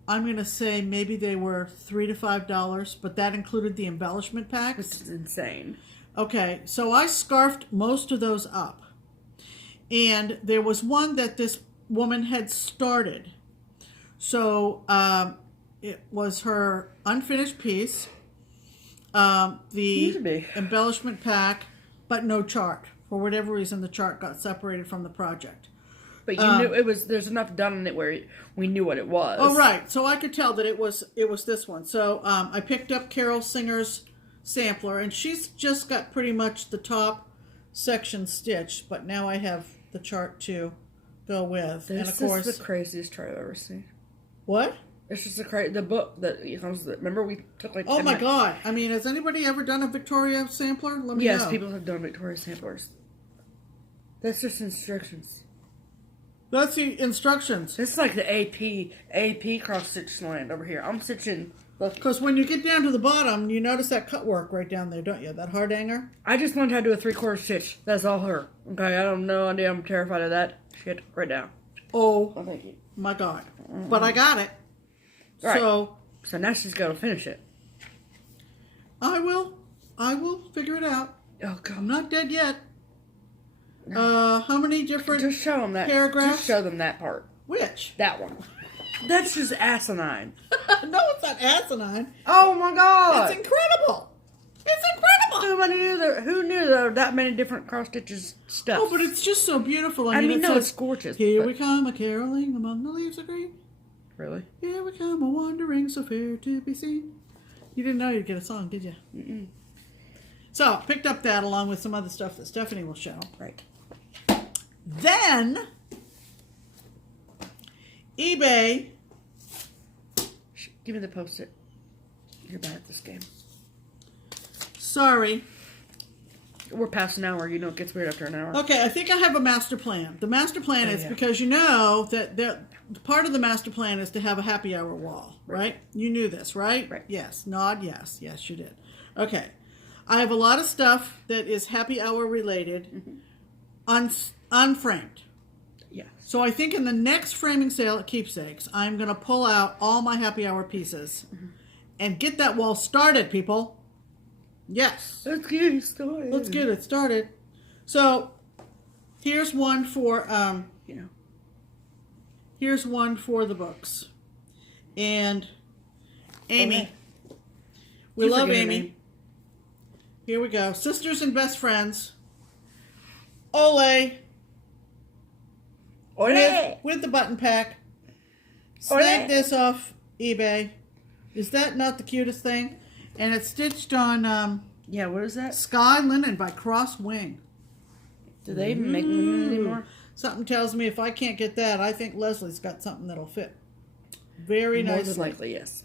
I'm going to say maybe they were $3 to $5, but that included the embellishment packs. Which is insane. Okay, so I scarfed most of those up. And there was one that this woman had started. So it was her unfinished piece, the embellishment pack, but no chart. For whatever reason, the chart got separated from the project. But you knew there's enough done in it where we knew what it was. Oh, right. So I could tell that it was this one. So I picked up Carol Singer's sampler, and she's just got pretty much the top section stitched, but now I have the chart to go with. This and of course, is the craziest chart I've ever seen. What? It's just the book that comes. Remember we took like. Oh my God! I mean, has anybody ever done a Victoria sampler? Let me know. Yes, people have done Victoria samplers. That's just instructions. That's the instructions. This is like the AP cross stitch land over here. I'm stitching. Because when you get down to the bottom, you notice that cut work right down there, don't you? That hard hanger. I just learned how to do a 3/4 stitch. That's all her. Okay, I have no idea. I'm terrified of that shit right now. Oh, thank you. My God! But I got it. Right. So now she's got to finish it. I will figure it out. Oh God, I'm not dead yet. No. How many different just show them that paragraphs? Just show them that part. Which? That one. That's just asinine. No, it's not asinine. Oh my God! It's incredible. It's incredible. Who knew there were that many different cross stitches stuff? Oh, but it's just so beautiful. I mean, no, it's gorgeous. Here we come, a caroling among the leaves of green. Really? Here we come, a wandering so fair to be seen. You didn't know you'd get a song, did you? Mm-mm. So, picked up that along with some other stuff that Stephanie will show. Right. Then, eBay. Give me the Post-it. You're bad at this game. Sorry. We're past an hour. You know it gets weird after an hour. Okay, I think I have a master plan. The master plan is because you know that part of the master plan is to have a happy hour wall, right? You knew this, right? Right. Yes. Nod yes. Yes, you did. Okay. I have a lot of stuff that is happy hour related, unframed. Yeah. So I think in the next framing sale at Keepsakes, I'm going to pull out all my happy hour pieces and get that wall started, people. Yes. Let's get it started. Let's get it started. So here's one for, here's one for the books. And Amy. We love Amy. Here we go. Sisters and Best Friends. Ole. Ole. With the button pack. Snag this off eBay. Is that not the cutest thing? And it's stitched on Yeah, what is that? Sky Linen by Cross Wing. Do they even make linen anymore? Something tells me if I can't get that, I think Leslie's got something that'll fit. Very More nicely. than likely, yes.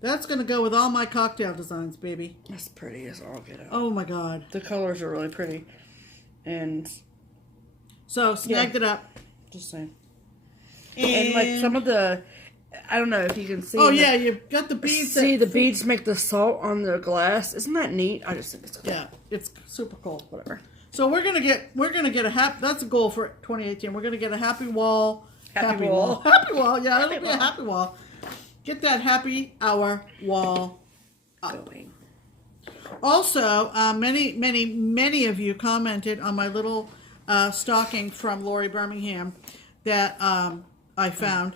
That's going to go with all my cocktail designs, baby. That's pretty as all get out. Oh my God. The colors are really pretty. And So, snagged it up. just saying. And like some of the, I don't know if you can see. Oh yeah, you've got the beads. See the beads make the salt on the glass. Isn't that neat? I just think it's cool. Yeah, it's super cool. Whatever. So we're gonna get a happy. That's a goal for 2018. We're gonna get a happy wall. Happy wall. Happy wall. Yeah, Happy it'll be wall. a happy wall. Get that happy hour wall up. Going. Also, many of you commented on my little stocking from Lori Birmingham that I found.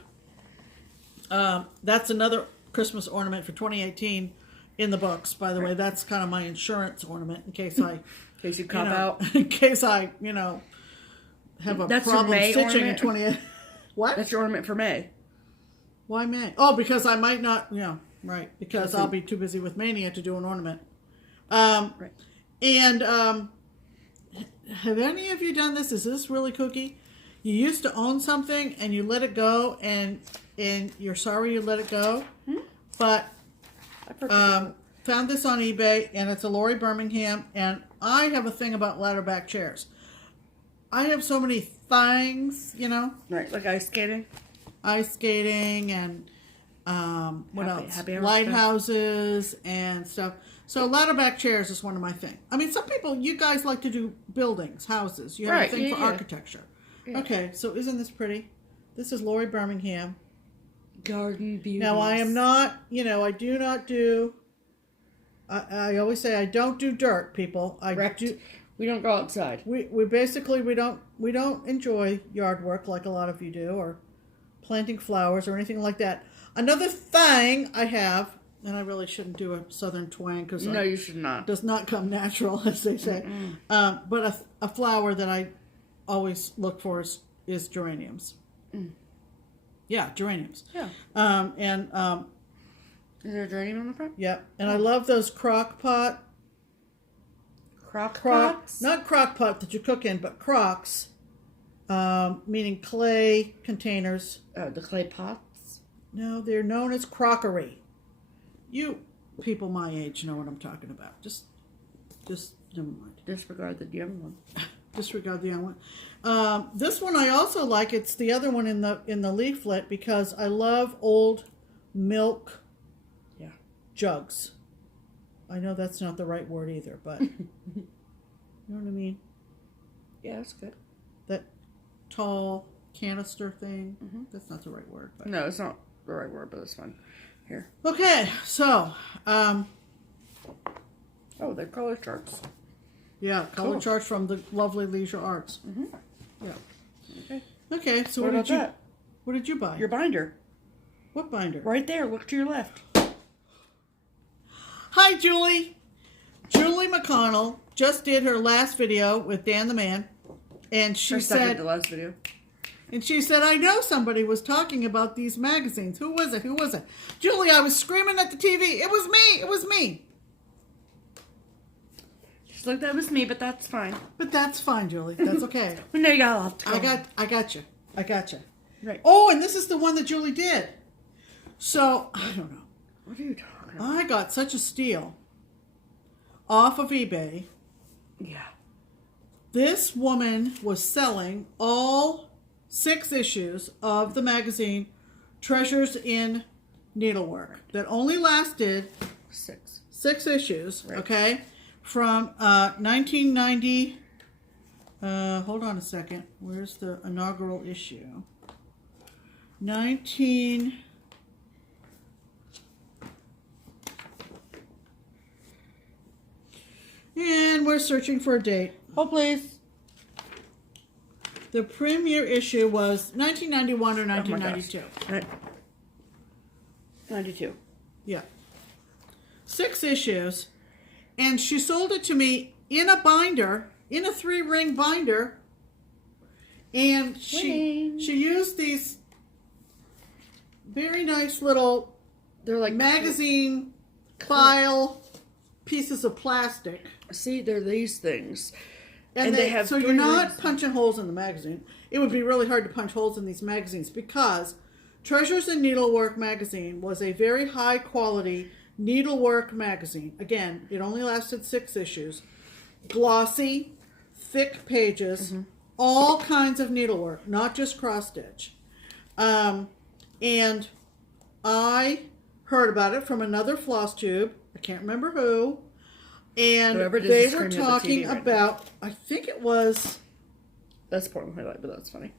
That's another Christmas ornament for 2018 in the books. By the way, that's kind of my insurance ornament in case I, In case you cop out. in case I, have a That's your problem May stitching ornament? in 20. What? That's your ornament for May. Why May? Oh, because I might not. Yeah, right. Because I'll be too busy with Mania to do an ornament. Right. And have any of you done this? Is this really kooky? You used to own something and you let it go, and you're sorry you let it go. But I've heard people- found this on eBay, and it's a Lori Birmingham. And I have a thing about ladder back chairs. I have so many things, right, like ice skating. ice skating and what Happy- else? happy hour Lighthouses and stuff. So ladder back chairs is one of my things. I mean, some people, you guys like to do buildings, houses. You have Right, a thing yeah, for yeah. architecture. Yeah. Okay, so isn't this pretty? This is Lori Birmingham. Garden beauty. Now, I am not, I do not do, I always say I don't do dirt, people. Correct. We don't go outside. We basically, we don't enjoy yard work like a lot of you do, or planting flowers or anything like that. Another thing I have, and I really shouldn't do a southern twang because No, you should not. does not come natural, as they say. But a flower that I always look for is geraniums. Yeah, geraniums. Yeah. Is there a geranium on the front? Yeah, and I love those crock pot. Crock Crock, pots? not crock pot that you cook in, but crocks, meaning clay containers. Oh, the clay pots? No, they're known as crockery. You people my age know what I'm talking about. Just never mind. Disregard the young one. Disregard the young one. This one I also like. It's the other one in the leaflet because I love old milk jugs. I know that's not the right word either, but you know what I mean? Yeah, that's good. That tall canister thing. That's not the right word. But. No, it's not the right word, but it's fine. Here. Okay, so oh, they're color charts. yeah, color Cool. charts from the lovely Leisure Arts. Yeah. Okay. Okay, so What what about did you that? what did you buy? Your binder. What binder? Right there. Look to your left. Hi, Julie. Julie McConnell just did her last video with Dan the Man, and she Or second said, to last video. I know somebody was talking about these magazines. Who was it? Julie, I was screaming at the TV. It was me. She's like, that was me, but that's fine. But that's fine, Julie. That's okay. We know you got a lot to go. I got you. Right. Oh, and this is the one that Julie did. So, I don't know. What are you talking about? I got such a steal off of eBay. Yeah. This woman was selling all 6 issues of the magazine Treasures in Needlework that only lasted 6 issues, Right. okay, from 1990. Hold on a second. Where's the inaugural issue? 19. And we're searching for a date. Oh, please. The premiere issue was 1991 or 1992. Right. 92. Yeah. 6 issues. And she sold it to me in a binder, in a 3-ring binder. And she used very nice little They're like magazine file pieces of plastic. See, they're these things. And they have so you're not punching holes in the magazine. It would be really hard to punch holes in these magazines because Treasures in Needlework magazine was a very high quality needlework magazine. Again, it only lasted 6 issues. Glossy, thick pages, all kinds of needlework, not just cross stitch. And I heard about it from another FlossTube. I can't remember who. And they were talking about, I think it was... That's part of my life, but that's funny.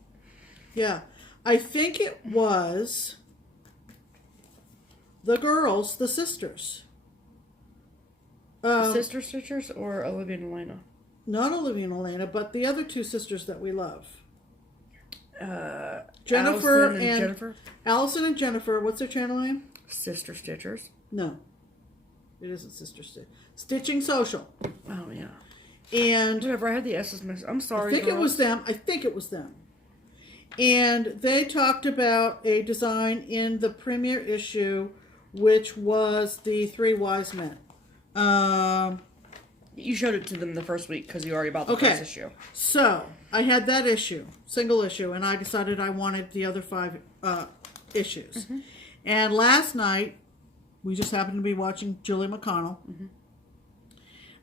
Yeah. I think it was the girls, the sisters. Sister Stitchers or Olivia and Elena? Not Olivia and Elena, but the other 2 sisters that we love. Jennifer and Jennifer? Allison and Jennifer. What's their channel name? Sister Stitchers. No. It isn't Sister Stitch. Stitching Social. Oh, yeah. And whatever, I had the S's mixed. I'm sorry. I think it was them. And they talked about a design in the premiere issue, which was the 3 Wise Men. You showed it to them the first week because you already bought the first issue. So I had that issue, single issue, and I decided I wanted the other 5 issues. And last night, we just happened to be watching Julie McConnell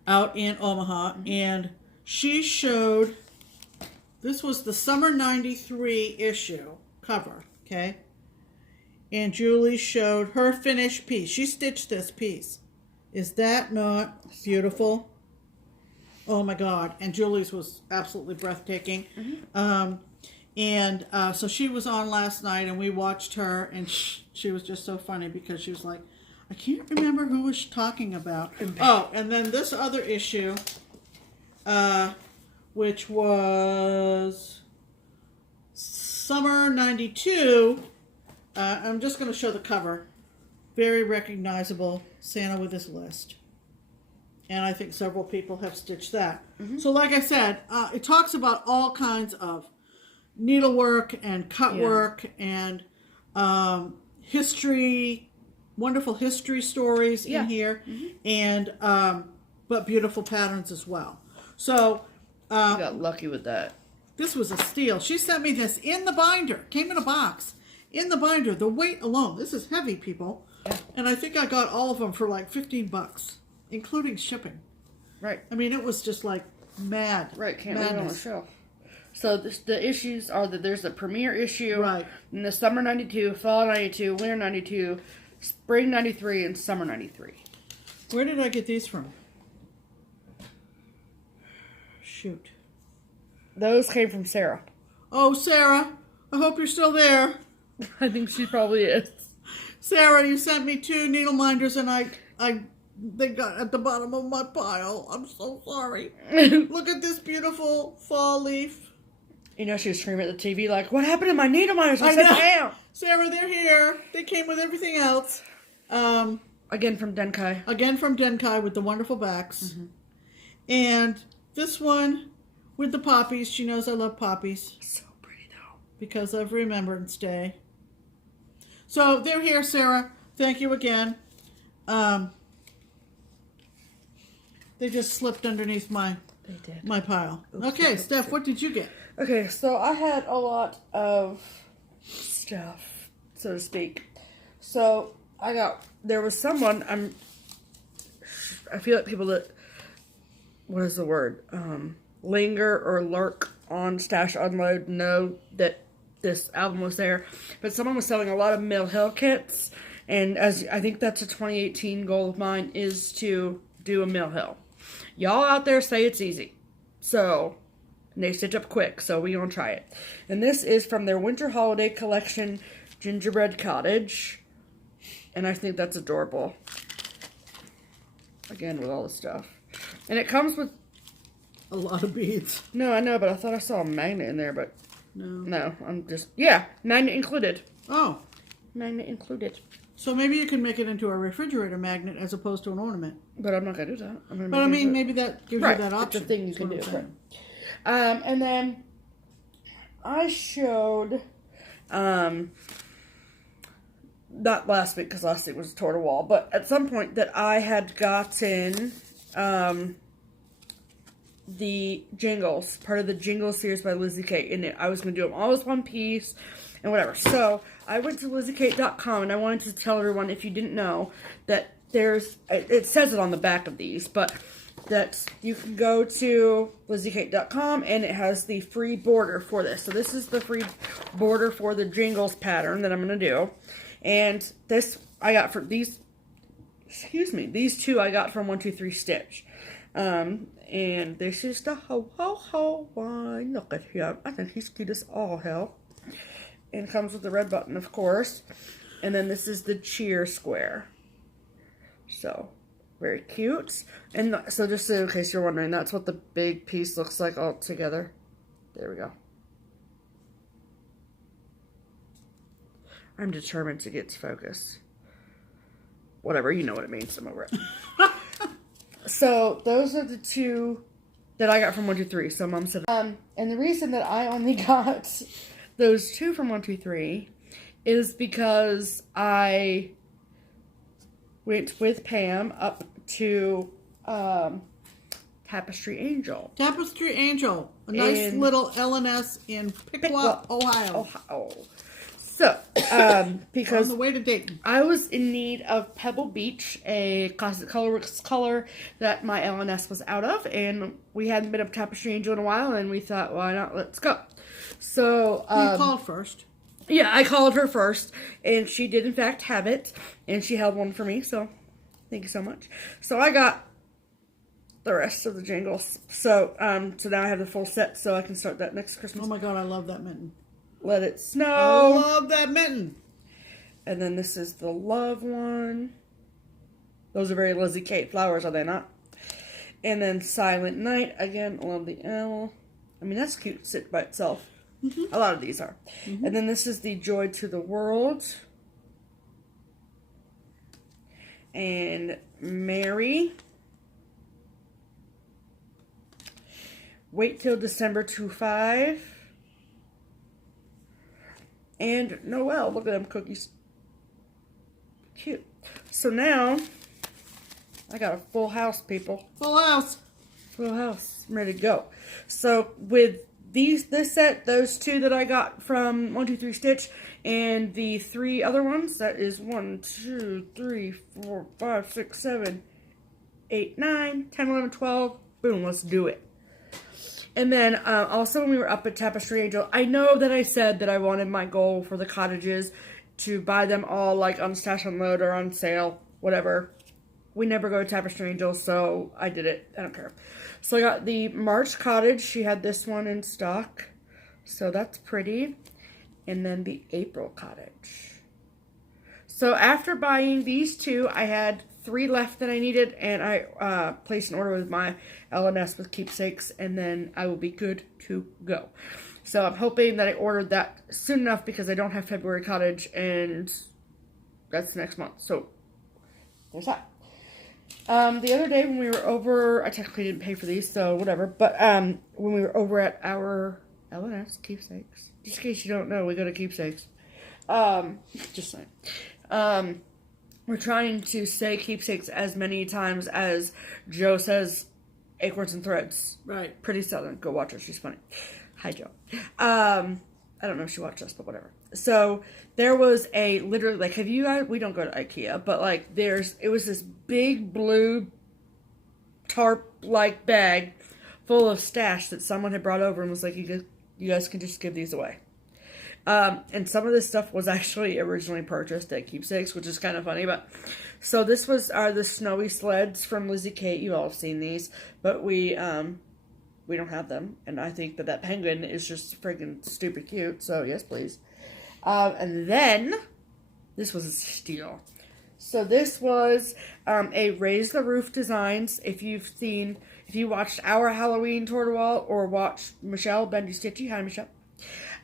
out in Omaha, and she showed, this was the summer 93 issue cover, okay? And Julie showed her finished piece. She stitched this piece. Is that not beautiful? Oh my God. And Julie's was absolutely breathtaking. So she was on last night and we watched her, and she was just so funny because she was like, I can't remember who was she talking about. Oh, and then this other issue, which was summer 92. I'm just going to show the cover. Very recognizable, Santa with his list. And I think several people have stitched that. So like I said, it talks about all kinds of needlework and cut work and history, wonderful history stories in here, and but beautiful patterns as well. So you got lucky with that. This was a steal. She sent me this in the binder. Came in a box. In the binder. The weight alone. This is heavy, people. Yeah. And I think I got all of them for like $15, including shipping. Right. I mean, it was just like mad. Right. Can't leave it on the shelf. So the issues are that there's a premiere issue. Right. In the summer 92, fall 92, winter 92, spring 93, and summer 93. Where did I get these from? Shoot. Those came from Sarah. Oh, Sarah. I hope you're still there. I think she probably is. Sarah, you sent me 2 needle minders and they got at the bottom of my pile. I'm so sorry. Look at this beautiful fall leaf. You know, she was screaming at the TV like, what happened to my needle minders? I said, damn. Sarah, they're here. They came with everything else. Again from Denkai. Again from Denkai with the wonderful backs. And this one with the poppies. She knows I love poppies. So pretty, though. Because of Remembrance Day. So they're here, Sarah. Thank you again. They just slipped underneath my pile. Oops, okay, Steph, what did you get? Okay, so I had a lot of stuff, so to speak. So there was someone, I feel like people that, what is the word? Linger or lurk on Stash Unload know that this album was there. But someone was selling a lot of Mill Hill kits, and as I think that's a 2018 goal of mine, is to do a Mill Hill. Y'all out there say it's easy. So, and they stitch up quick, so we're going to try it. And this is from their Winter Holiday Collection Gingerbread Cottage. And I think that's adorable. Again, with all the stuff. And it comes with a lot of beads. No, I know, but I thought I saw a magnet in there, but no, I'm just, magnet included. Oh. Magnet included. So maybe you can make it into a refrigerator magnet as opposed to an ornament. But I'm not going to do that. But I mean, maybe that gives you that option. It's a thing you can do. Right. And then not last week because last week was toward a wall, but at some point that I had gotten the jingles, part of the jingle series by Lizzie Kate, and I was going to do them all as one piece and whatever. So I went to LizzieKate.com, and I wanted to tell everyone, if you didn't know, that it says it on the back of these, but that you can go to LizzieKate.com, and it has the free border for this. So this is the free border for the jingles pattern that I'm going to do. And this I got for these two I got from 123 Stitch. And this is the ho one. Look at him. I think he's cute as all hell. And comes with the red button, of course. And then this is the cheer square. So, very cute. And so just in case you're wondering, that's what the big piece looks like all together. There we go. I'm determined to get to focus. Whatever, you know what it means. I'm over it. So, those are the two that I got from 123. So, Mom said, and the reason that I only got those two from 123 is because I went with Pam up to Tapestry Angel. Tapestry Angel, a nice little LNS in Piqua, Ohio. So, because on the way to Dayton, I was in need of Pebble Beach, a classic colorworks color that my LNS was out of, and we hadn't been up Tapestry Angel in a while, and we thought, why not? Let's go. So, you called first. Yeah, I called her first, and she did in fact have it, and she held one for me, so thank you so much. So I got the rest of the jingles. So, so now I have the full set, so I can start that next Christmas. Oh my God, I love that mitten. Let It Snow. I love that mitten. And then this is the love one. Those are very Lizzie Kate flowers, are they not? And then Silent Night. Again, love the L. I mean, that's cute sit by itself. Mm-hmm. A lot of these are. Mm-hmm. And then this is the Joy to the World. And Mary. Wait Till December 25. And Noel. Look at them cookies. Cute. So now, I got a full house, people. Full house. Full house. I'm ready to go. So with this set, those two that I got from 123 Stitch, and the three other ones, that is 1, 2, 3, 4, 5, 6, 7, 8, 9, 10, 11, 12. Boom, let's do it. And then also when we were up at Tapestry Angel, I know that I said that I wanted my goal for the cottages to buy them all like on Stash Unload or on sale, whatever. We never go to Tapestry Angel, so I did it. I don't care. So I got the March Cottage. She had this one in stock, so that's pretty. And then the April Cottage. So after buying these two, I had 3 left that I needed, and I placed an order with my LNS with keepsakes, and then I will be good to go. So I'm hoping that I ordered that soon enough because I don't have February Cottage, and that's next month. So there's that. The other day when we were over, I technically didn't pay for these, so whatever, but when we were over at our LNS, Keepsakes, just in case you don't know, we go to Keepsakes. Just saying. We're trying to say keepsakes as many times as Joe says acorns and threads. Right. Pretty Southern. Go watch her. She's funny. Hi, Joe. I don't know if she watched us, but whatever. So there was a literally, like, have you guys, we don't go to IKEA, but like it was this big blue tarp-like bag full of stash that someone had brought over and was like, you guys can just give these away. And some of this stuff was actually originally purchased at Keepsakes, which is kind of funny, but so this are the snowy sleds from Lizzie Kate. You all have seen these, but we don't have them, and I think that penguin is just freaking stupid cute, so yes, please. And then, this was a steal. So this was a Raise the Roof Designs. If you watched our Halloween Toward Wall or watched Michelle Bendy Stitchy, hi Michelle,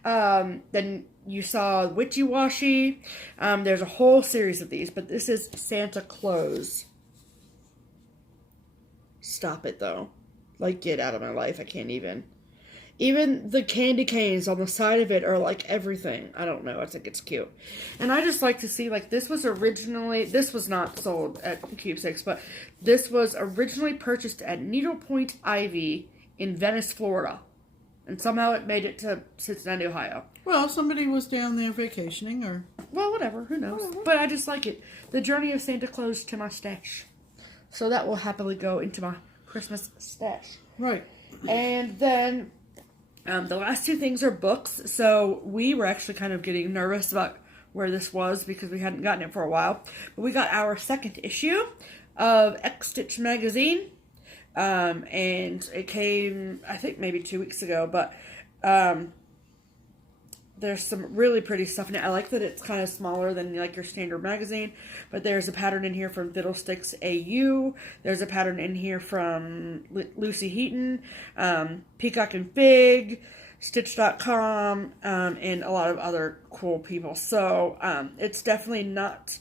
then you saw Witchy Washy. There's a whole series of these, but this is Santa Claus. Stop it though. Like, get out of my life. I can't even. Even the candy canes on the side of it are like everything. I don't know. I think it's cute. And I just like to see, like, this was not sold at Keepsakes, but this was originally purchased at Needlepoint Ivy in Venice, Florida. And somehow it made it to Cincinnati, Ohio. Well, somebody was down there vacationing or... Well, whatever. Who knows? But I just like it. The journey of Santa Claus to my stash. So that will happily go into my Christmas stash. Right. And then the last two things are books. So we were actually kind of getting nervous about where this was because we hadn't gotten it for a while. But we got our second issue of X-Stitch magazine. And it came, I think, maybe 2 weeks ago. But there's some really pretty stuff in it. I like that it's kind of smaller than like your standard magazine. But there's a pattern in here from Fiddlesticks AU. There's a pattern in here from Lucy Heaton, Peacock and Fig, Stitch.com, and a lot of other cool people. So it's definitely not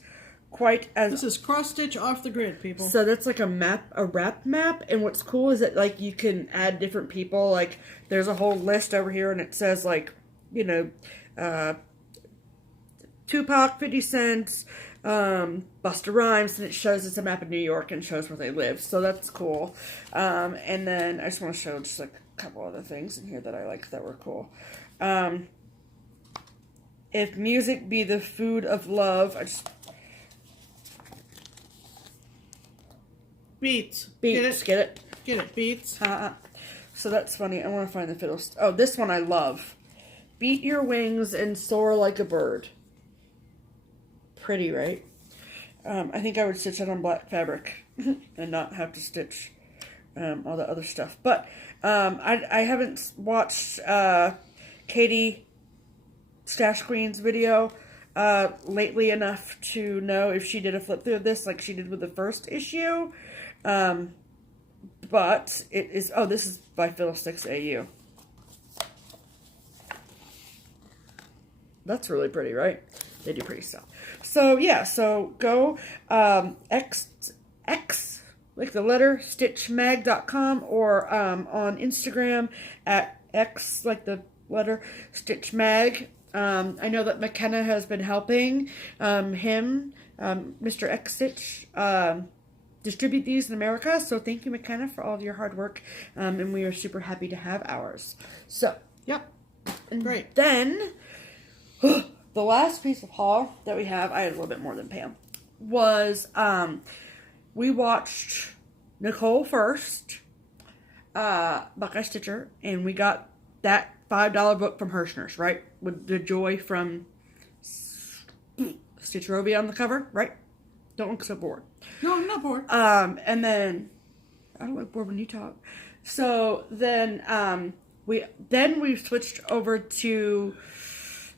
quite as... This is cross-stitch off the grid, people. So that's like a wrap map. And what's cool is that like you can add different people. Like there's a whole list over here and it says like, you know, Tupac, 50 Cent, Busta Rhymes, and it shows it's a map of New York and shows where they live. So that's cool. And then I just want to show just like a couple other things in here that I like that were cool. If music be the food of love, Beats. Get it? Get it, Beats. So that's funny. I want to find the fiddle. Oh, this one I love. Beat your wings and soar like a bird. Pretty, right? I think I would stitch it on black fabric and not have to stitch all the other stuff. But I haven't watched Katie Stash Queen's video lately enough to know if she did a flip through of this like she did with the first issue. But it is... Oh, this is by Fiddlesticks AU. That's really pretty, right? They do pretty stuff. So, yeah. So, go X, like the letter, stitchmag.com or on Instagram at X, like the letter, stitchmag. I know that McKenna has been helping him, Mr. X Stitch, distribute these in America. So, thank you, McKenna, for all of your hard work. And we are super happy to have ours. So, Yep. and Great. then... the last piece of haul that we have, I had a little bit more than Pam, was we watched Nicole first, Buckeye Stitcher, and we got that $5 book from Hirschner's, right? With the joy from Stitcherovia on the cover, right? Don't look so bored. No, I'm not bored. And then, I don't look bored when you talk. So then we switched over to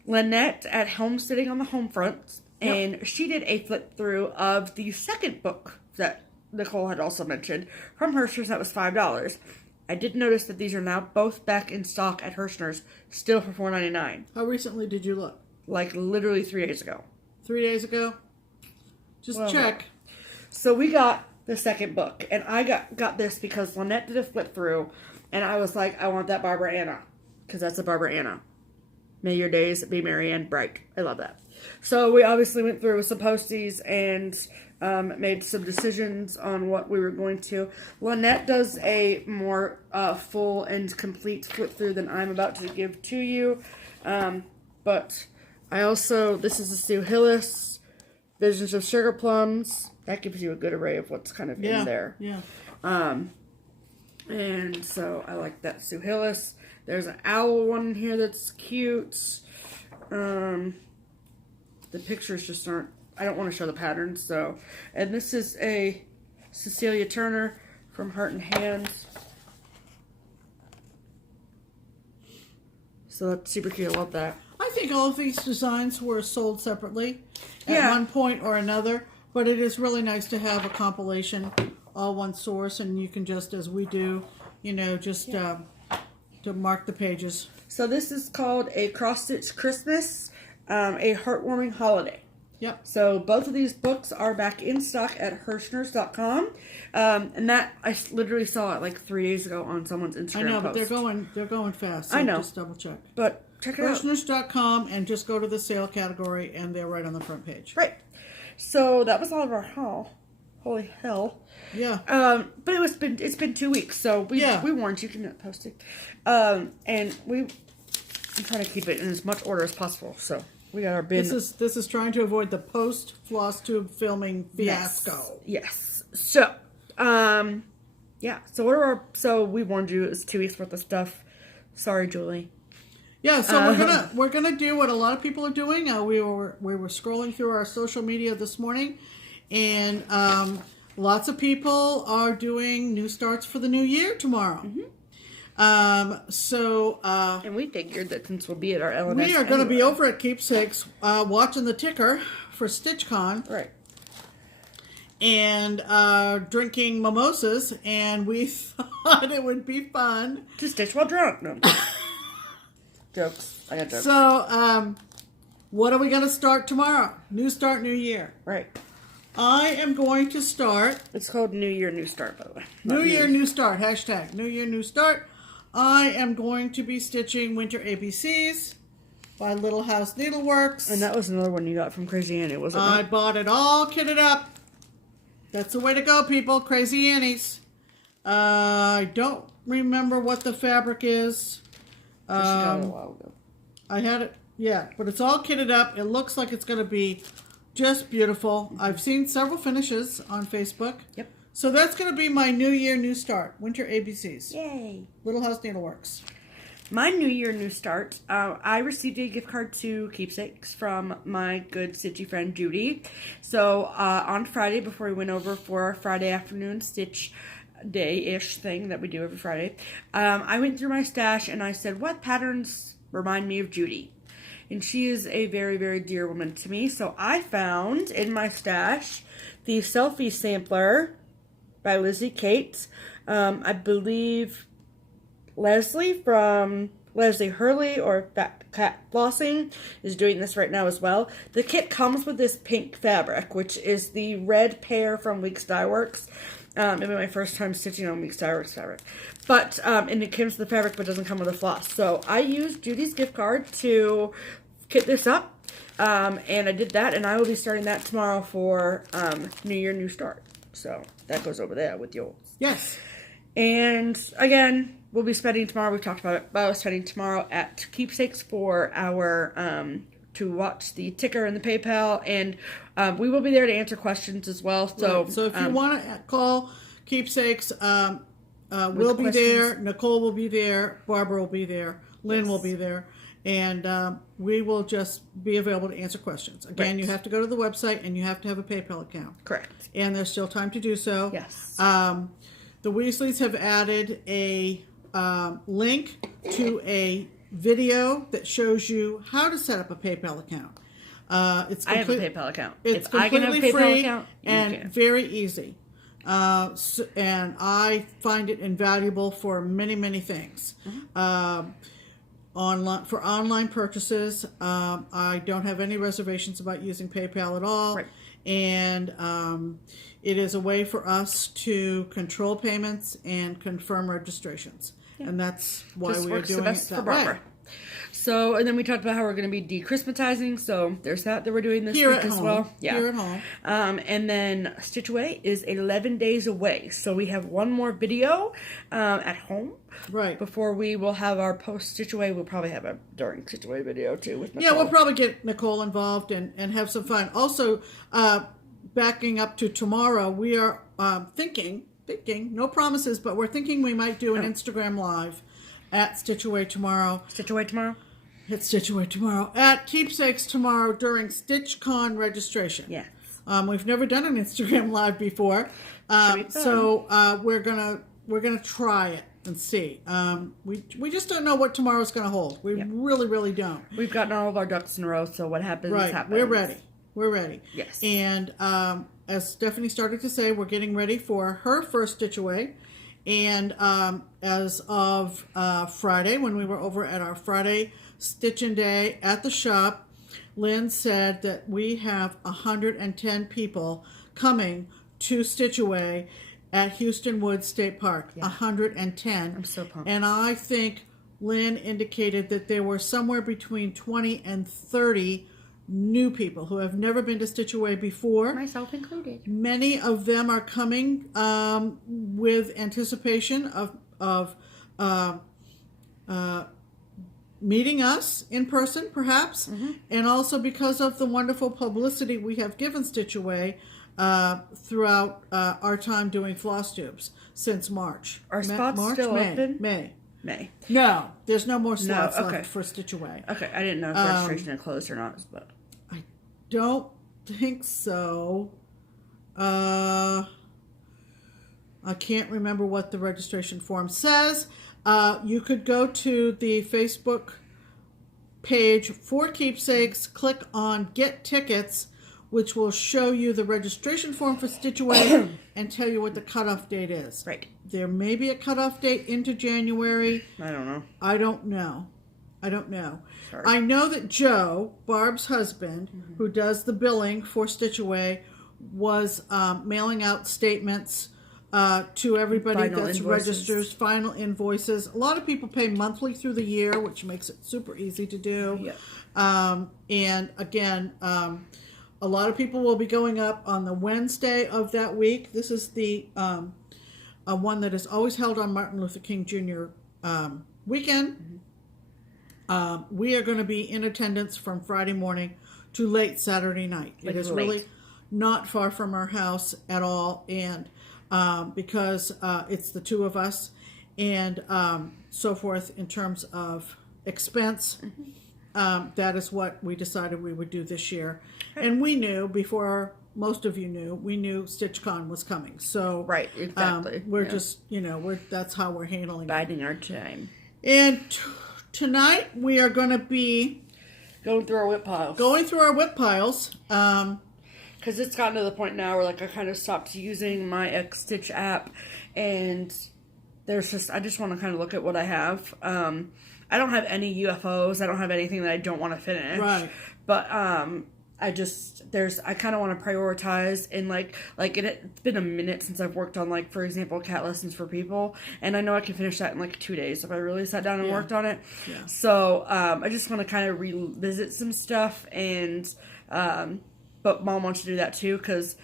Lynette at Homesteading on the Homefront, and she did a flip through of the second book that Nicole had also mentioned from Hirschner's. That was $5. I did notice that these are now both back in stock at Hirschner's, still for $4.99. How recently did you look? Like literally 3 days ago. 3 days ago? Just check. So we got the second book, and I got this because Lynette did a flip through, and I was like, I want that Barbara Anna, because that's a Barbara Anna. May your days be merry and bright. I love that. So we obviously went through with some posties and made some decisions on what we were going to. Lynette does a more full and complete flip through than I'm about to give to you. But I also, this is a Sue Hillis, Visions of Sugar Plums. That gives you a good array of what's kind of in there. Yeah. And so I like that Sue Hillis. There's an owl one in here that's cute. The pictures just aren't... I don't want to show the patterns, so... And this is a Cecilia Turner from Heart and Hands. So that's super cute. I love that. I think all of these designs were sold separately at one point or another, but it is really nice to have a compilation, all one source, and you can just, as we do, you know, just... to mark the pages. So this is called a cross-stitch Christmas, a heartwarming holiday. Yep. So both of these books are back in stock at Hirschners.com. And that I literally saw it like 3 days ago on someone's Instagram I know, post. but they're going fast. So I know. Just double check. But check it out. Hirschners.com and just go to the sale category and they're right on the front page. Right. So that was all of our haul. Holy hell. Yeah. But it's been 2 weeks, so we warned you can post it. And I'm trying to keep it in as much order as possible. So we got our bin. This is trying to avoid the post FlossTube filming fiasco. Yes. So, yeah. So so we warned you it was 2 weeks worth of stuff. Sorry, Julie. Yeah. So we're gonna do what a lot of people are doing. We were scrolling through our social media this morning, and lots of people are doing new starts for the new year tomorrow. Mm-hmm. And we figured that since we'll be at our LNS, we are going to be over at Keepsakes watching the ticker for TIT Con. Right. And drinking mimosas, and we thought it would be fun to stitch while drunk. No. Jokes. I got jokes. So, what are we going to start tomorrow? New start, new year. Right. I am going to start. It's called New Year, New Start, by the way. New Year, New Start. Hashtag New Year, New Start. I am going to be stitching Winter ABCs by Little House Needleworks. And that was another one you got from Crazy Annie, wasn't it? I bought it all kitted up. That's the way to go, people. Crazy Annie's. I don't remember what the fabric is. She got it a while ago. I had it, yeah, but it's all kitted up. It looks like it's going to be just beautiful. I've seen several finishes on Facebook. Yep. So that's going to be my New Year, New Start. Winter ABCs. Yay. Little House Needleworks. My New Year, New Start. I received a gift card to Keepsakes from my good stitchy friend Judy. So on Friday, before we went over for our Friday afternoon stitch day-ish thing that we do every Friday, I went through my stash and I said, what patterns remind me of Judy? And she is a very, very dear woman to me. So I found in my stash the Selfie Sampler by Lizzie Cates. I believe Leslie from Leslie Hurley or Fat Cat Flossing is doing this right now as well. The kit comes with this pink fabric, which is the red pear from Weeks Dye Works. It was my first time stitching on Weeks Dye Works fabric. But, and it comes with the fabric but doesn't come with a floss. So I used Judy's gift card to kit this up. And I did that, and I will be starting that tomorrow for New Year, New Start. So that goes over there with yours. Yes. And again, we'll be spending tomorrow, we've talked about it, but I was spending tomorrow at Keepsakes for our, to watch the ticker and the PayPal, and we will be there to answer questions as well. So, right. So if you want to call Keepsakes, we'll be questions. there, Nicole will be there, Barbara will be there, Lynn will be there. And we will just be available to answer questions. Again, Right. you have to go to the website and you have to have a PayPal account. Correct. And there's still time to do so. Yes. The Weasleys have added a link to a video that shows you how to set up a PayPal account. I have a PayPal account. It's if I can have a completely PayPal free account, you and can. very easy. And I find it invaluable for many, many things. Mm-hmm. Online purchases, I don't have any reservations about using PayPal at all. Right. And it is a way for us to control payments and confirm registrations. Yeah. And that's why Just we're works the doing best it for that Barbara. way. So, and then we talked about how we're going to be de-Christmasizing, so there's that we're doing this Here week at as home. well. Yeah. Here at home. And then Stitch Away is 11 days away, so we have one more video at home. Right. Before we will have our post Stitch Away. We'll probably have a during Stitch Away video too with Nicole. Yeah, we'll probably get Nicole involved and have some fun. Also, backing up to tomorrow, we are thinking, no promises, but we're thinking we might do an Instagram Live at Stitch Away tomorrow. Stitch Away tomorrow? At Stitch Away tomorrow. At Keepsakes tomorrow during Stitch Con registration. Yeah. We've never done an Instagram Live before. So we're gonna try it and see. We just don't know what tomorrow's gonna hold. We really, really don't. We've gotten all of our ducks in a row, so what happens happens. We're ready. We're ready. Yes. And as Stephanie started to say, we're getting ready for her first Stitch Away. And as of Friday, when we were over at our Friday Stitching Day at the shop, Lynn said that we have 110 people coming to Stitch Away at Houston Woods State Park. 110. I'm so pumped. And I think Lynn indicated that there were somewhere between 20 and 30 new people who have never been to Stitch Away before. Myself included. Many of them are coming with anticipation of meeting us in person, perhaps, and also because of the wonderful publicity we have given Stitch Away throughout our time doing FlossTubes since March. Are spots still open? May. No, there's no more slots okay. left for Stitch Away. Okay, I didn't know if registration had closed or not, but I don't think so. I can't remember what the registration form says. You could go to the Facebook page for Keepsakes, click on Get Tickets, which will show you the registration form for Stitch Away and tell you what the cutoff date is. right. There may be a cutoff date into January. I don't know. I don't know. Sorry. I know that Joe, Barb's husband, who does the billing for Stitch Away, was mailing out statements to everybody Final that's invoices. registers, final invoices. A lot of people pay monthly through the year, which makes it super easy to do. Yeah. And again, a lot of people will be going up on the Wednesday of that week. This is the one that is always held on Martin Luther King Jr. Weekend. We are going to be in attendance from Friday morning to late Saturday night. Like it is late. really not far from our house at all, and because it's the two of us and so forth in terms of expense, that is what we decided we would do this year. And we knew before most of you knew, we knew Stitch Con was coming. So Right, exactly. we're Yeah. just, that's how we're handling it. Biding our time. And tonight we are going to be Going through our whip piles. going through our whip piles. Because it's gotten to the point now where, like, I kind of stopped using my X-Stitch app, and I just want to kind of look at what I have. I don't have any UFOs. I don't have anything that I don't want to finish. Right. But, I kind of want to prioritize, and it's been a minute since I've worked on, like, for example, cat lessons for people, and I know I can finish that in, like, 2 days if I really sat down and worked on it. Yeah. So, I just want to kind of revisit some stuff, and, but Mom wants to do that too, because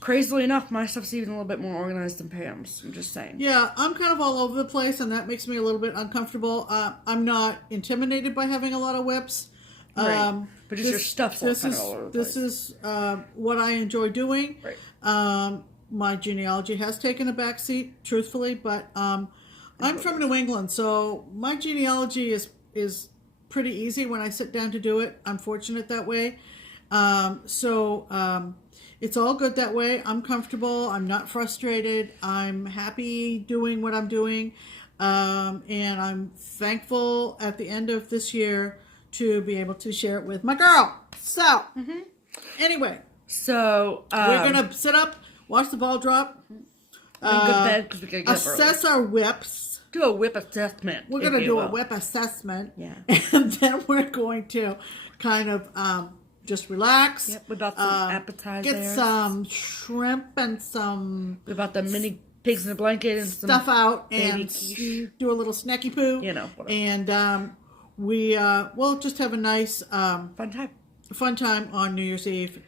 crazily enough, my stuff's even a little bit more organized than Pam's. I'm just saying. Yeah, I'm kind of all over the place, and that makes me a little bit uncomfortable. I'm not intimidated by having a lot of whips. Right. But just your stuff's all kind of all over the place. This is what I enjoy doing. Right. My genealogy has taken a back seat, truthfully, but I'm from New England, so my genealogy is pretty easy when I sit down to do it. I'm fortunate that way. It's all good that way. I'm comfortable. I'm not frustrated. I'm happy doing what I'm doing. And I'm thankful at the end of this year to be able to share it with my girl. So, anyway. So, we're going to sit up, watch the ball drop. go to bed 'cause we gotta get up assess our whips. Do a whip assessment. We're going to do a whip assessment. Yeah. And then we're going to kind of just relax. Yep, we bought some appetizers. Get some shrimp and some We bought the mini pigs in a blanket and some stuff out baby and quiche. do a little snacky poo. Whatever. And we'll just have a nice Fun time. On New Year's Eve.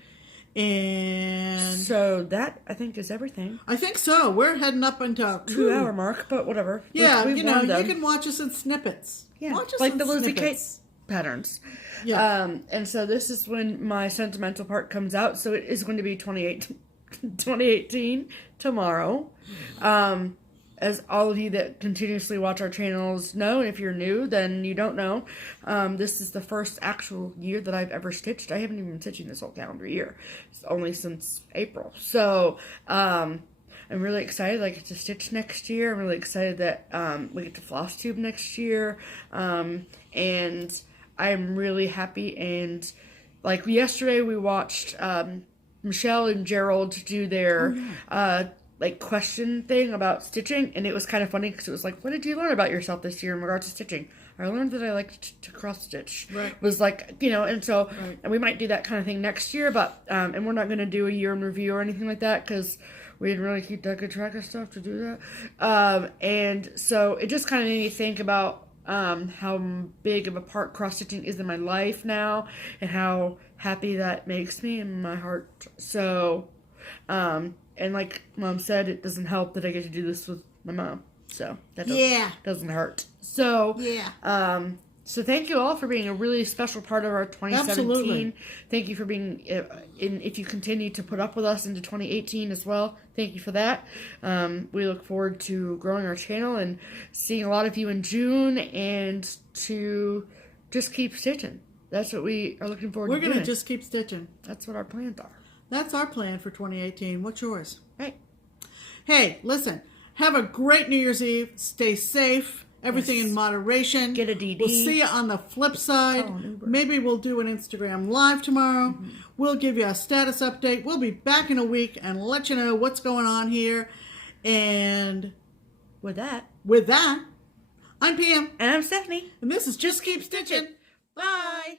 And So that, I think, is everything. I think so. We're heading up into 2-hour mark, but whatever. Yeah, We've you can watch us in snippets. Yeah, watch us like in the Lizzie Kate snippets. patterns. Yeah. And so this is when my sentimental part comes out. So it is going to be 2018 tomorrow. As all of you that continuously watch our channels know, if you're new, then you don't know. This is the first actual year that I've ever stitched. I haven't even been stitching this whole calendar year. It's only since April. So, I'm really excited I get to stitch next year. I'm really excited that we get to FlossTube next year. And I'm really happy. And like yesterday we watched Michelle and Gerald do their question thing about stitching, and it was kind of funny because it was like, what did you learn about yourself this year in regards to stitching? I learned that I liked to cross stitch. Right. Was like, you know, and so, Right. and we might do that kind of thing next year, but, and we're not going to do a year in review or anything like that, because we didn't really keep that good track of stuff to do that. And so it just kind of made me think about how big of a part cross stitching is in my life now, and how happy that makes me in my heart. So, and like Mom said, it doesn't help that I get to do this with my mom. So that doesn't hurt. So so thank you all for being a really special part of our 2017. Absolutely. Thank you for being if you continue to put up with us into 2018 as well. Thank you for that. We look forward to growing our channel and seeing a lot of you in June, and to just keep stitching. That's what we are looking forward to doing. We're going to just keep stitching. That's what our plans are. That's our plan for 2018. What's yours? Right. Hey, listen. Have a great New Year's Eve. Stay safe. Everything in moderation. Get a DD. We'll see you on the flip side. Call an Uber. Maybe we'll do an Instagram live tomorrow. Mm-hmm. We'll give you a status update. We'll be back in a week and let you know what's going on here. And with that, I'm Pam. and I'm Stephanie. And this is Just Keep Stitching. Bye.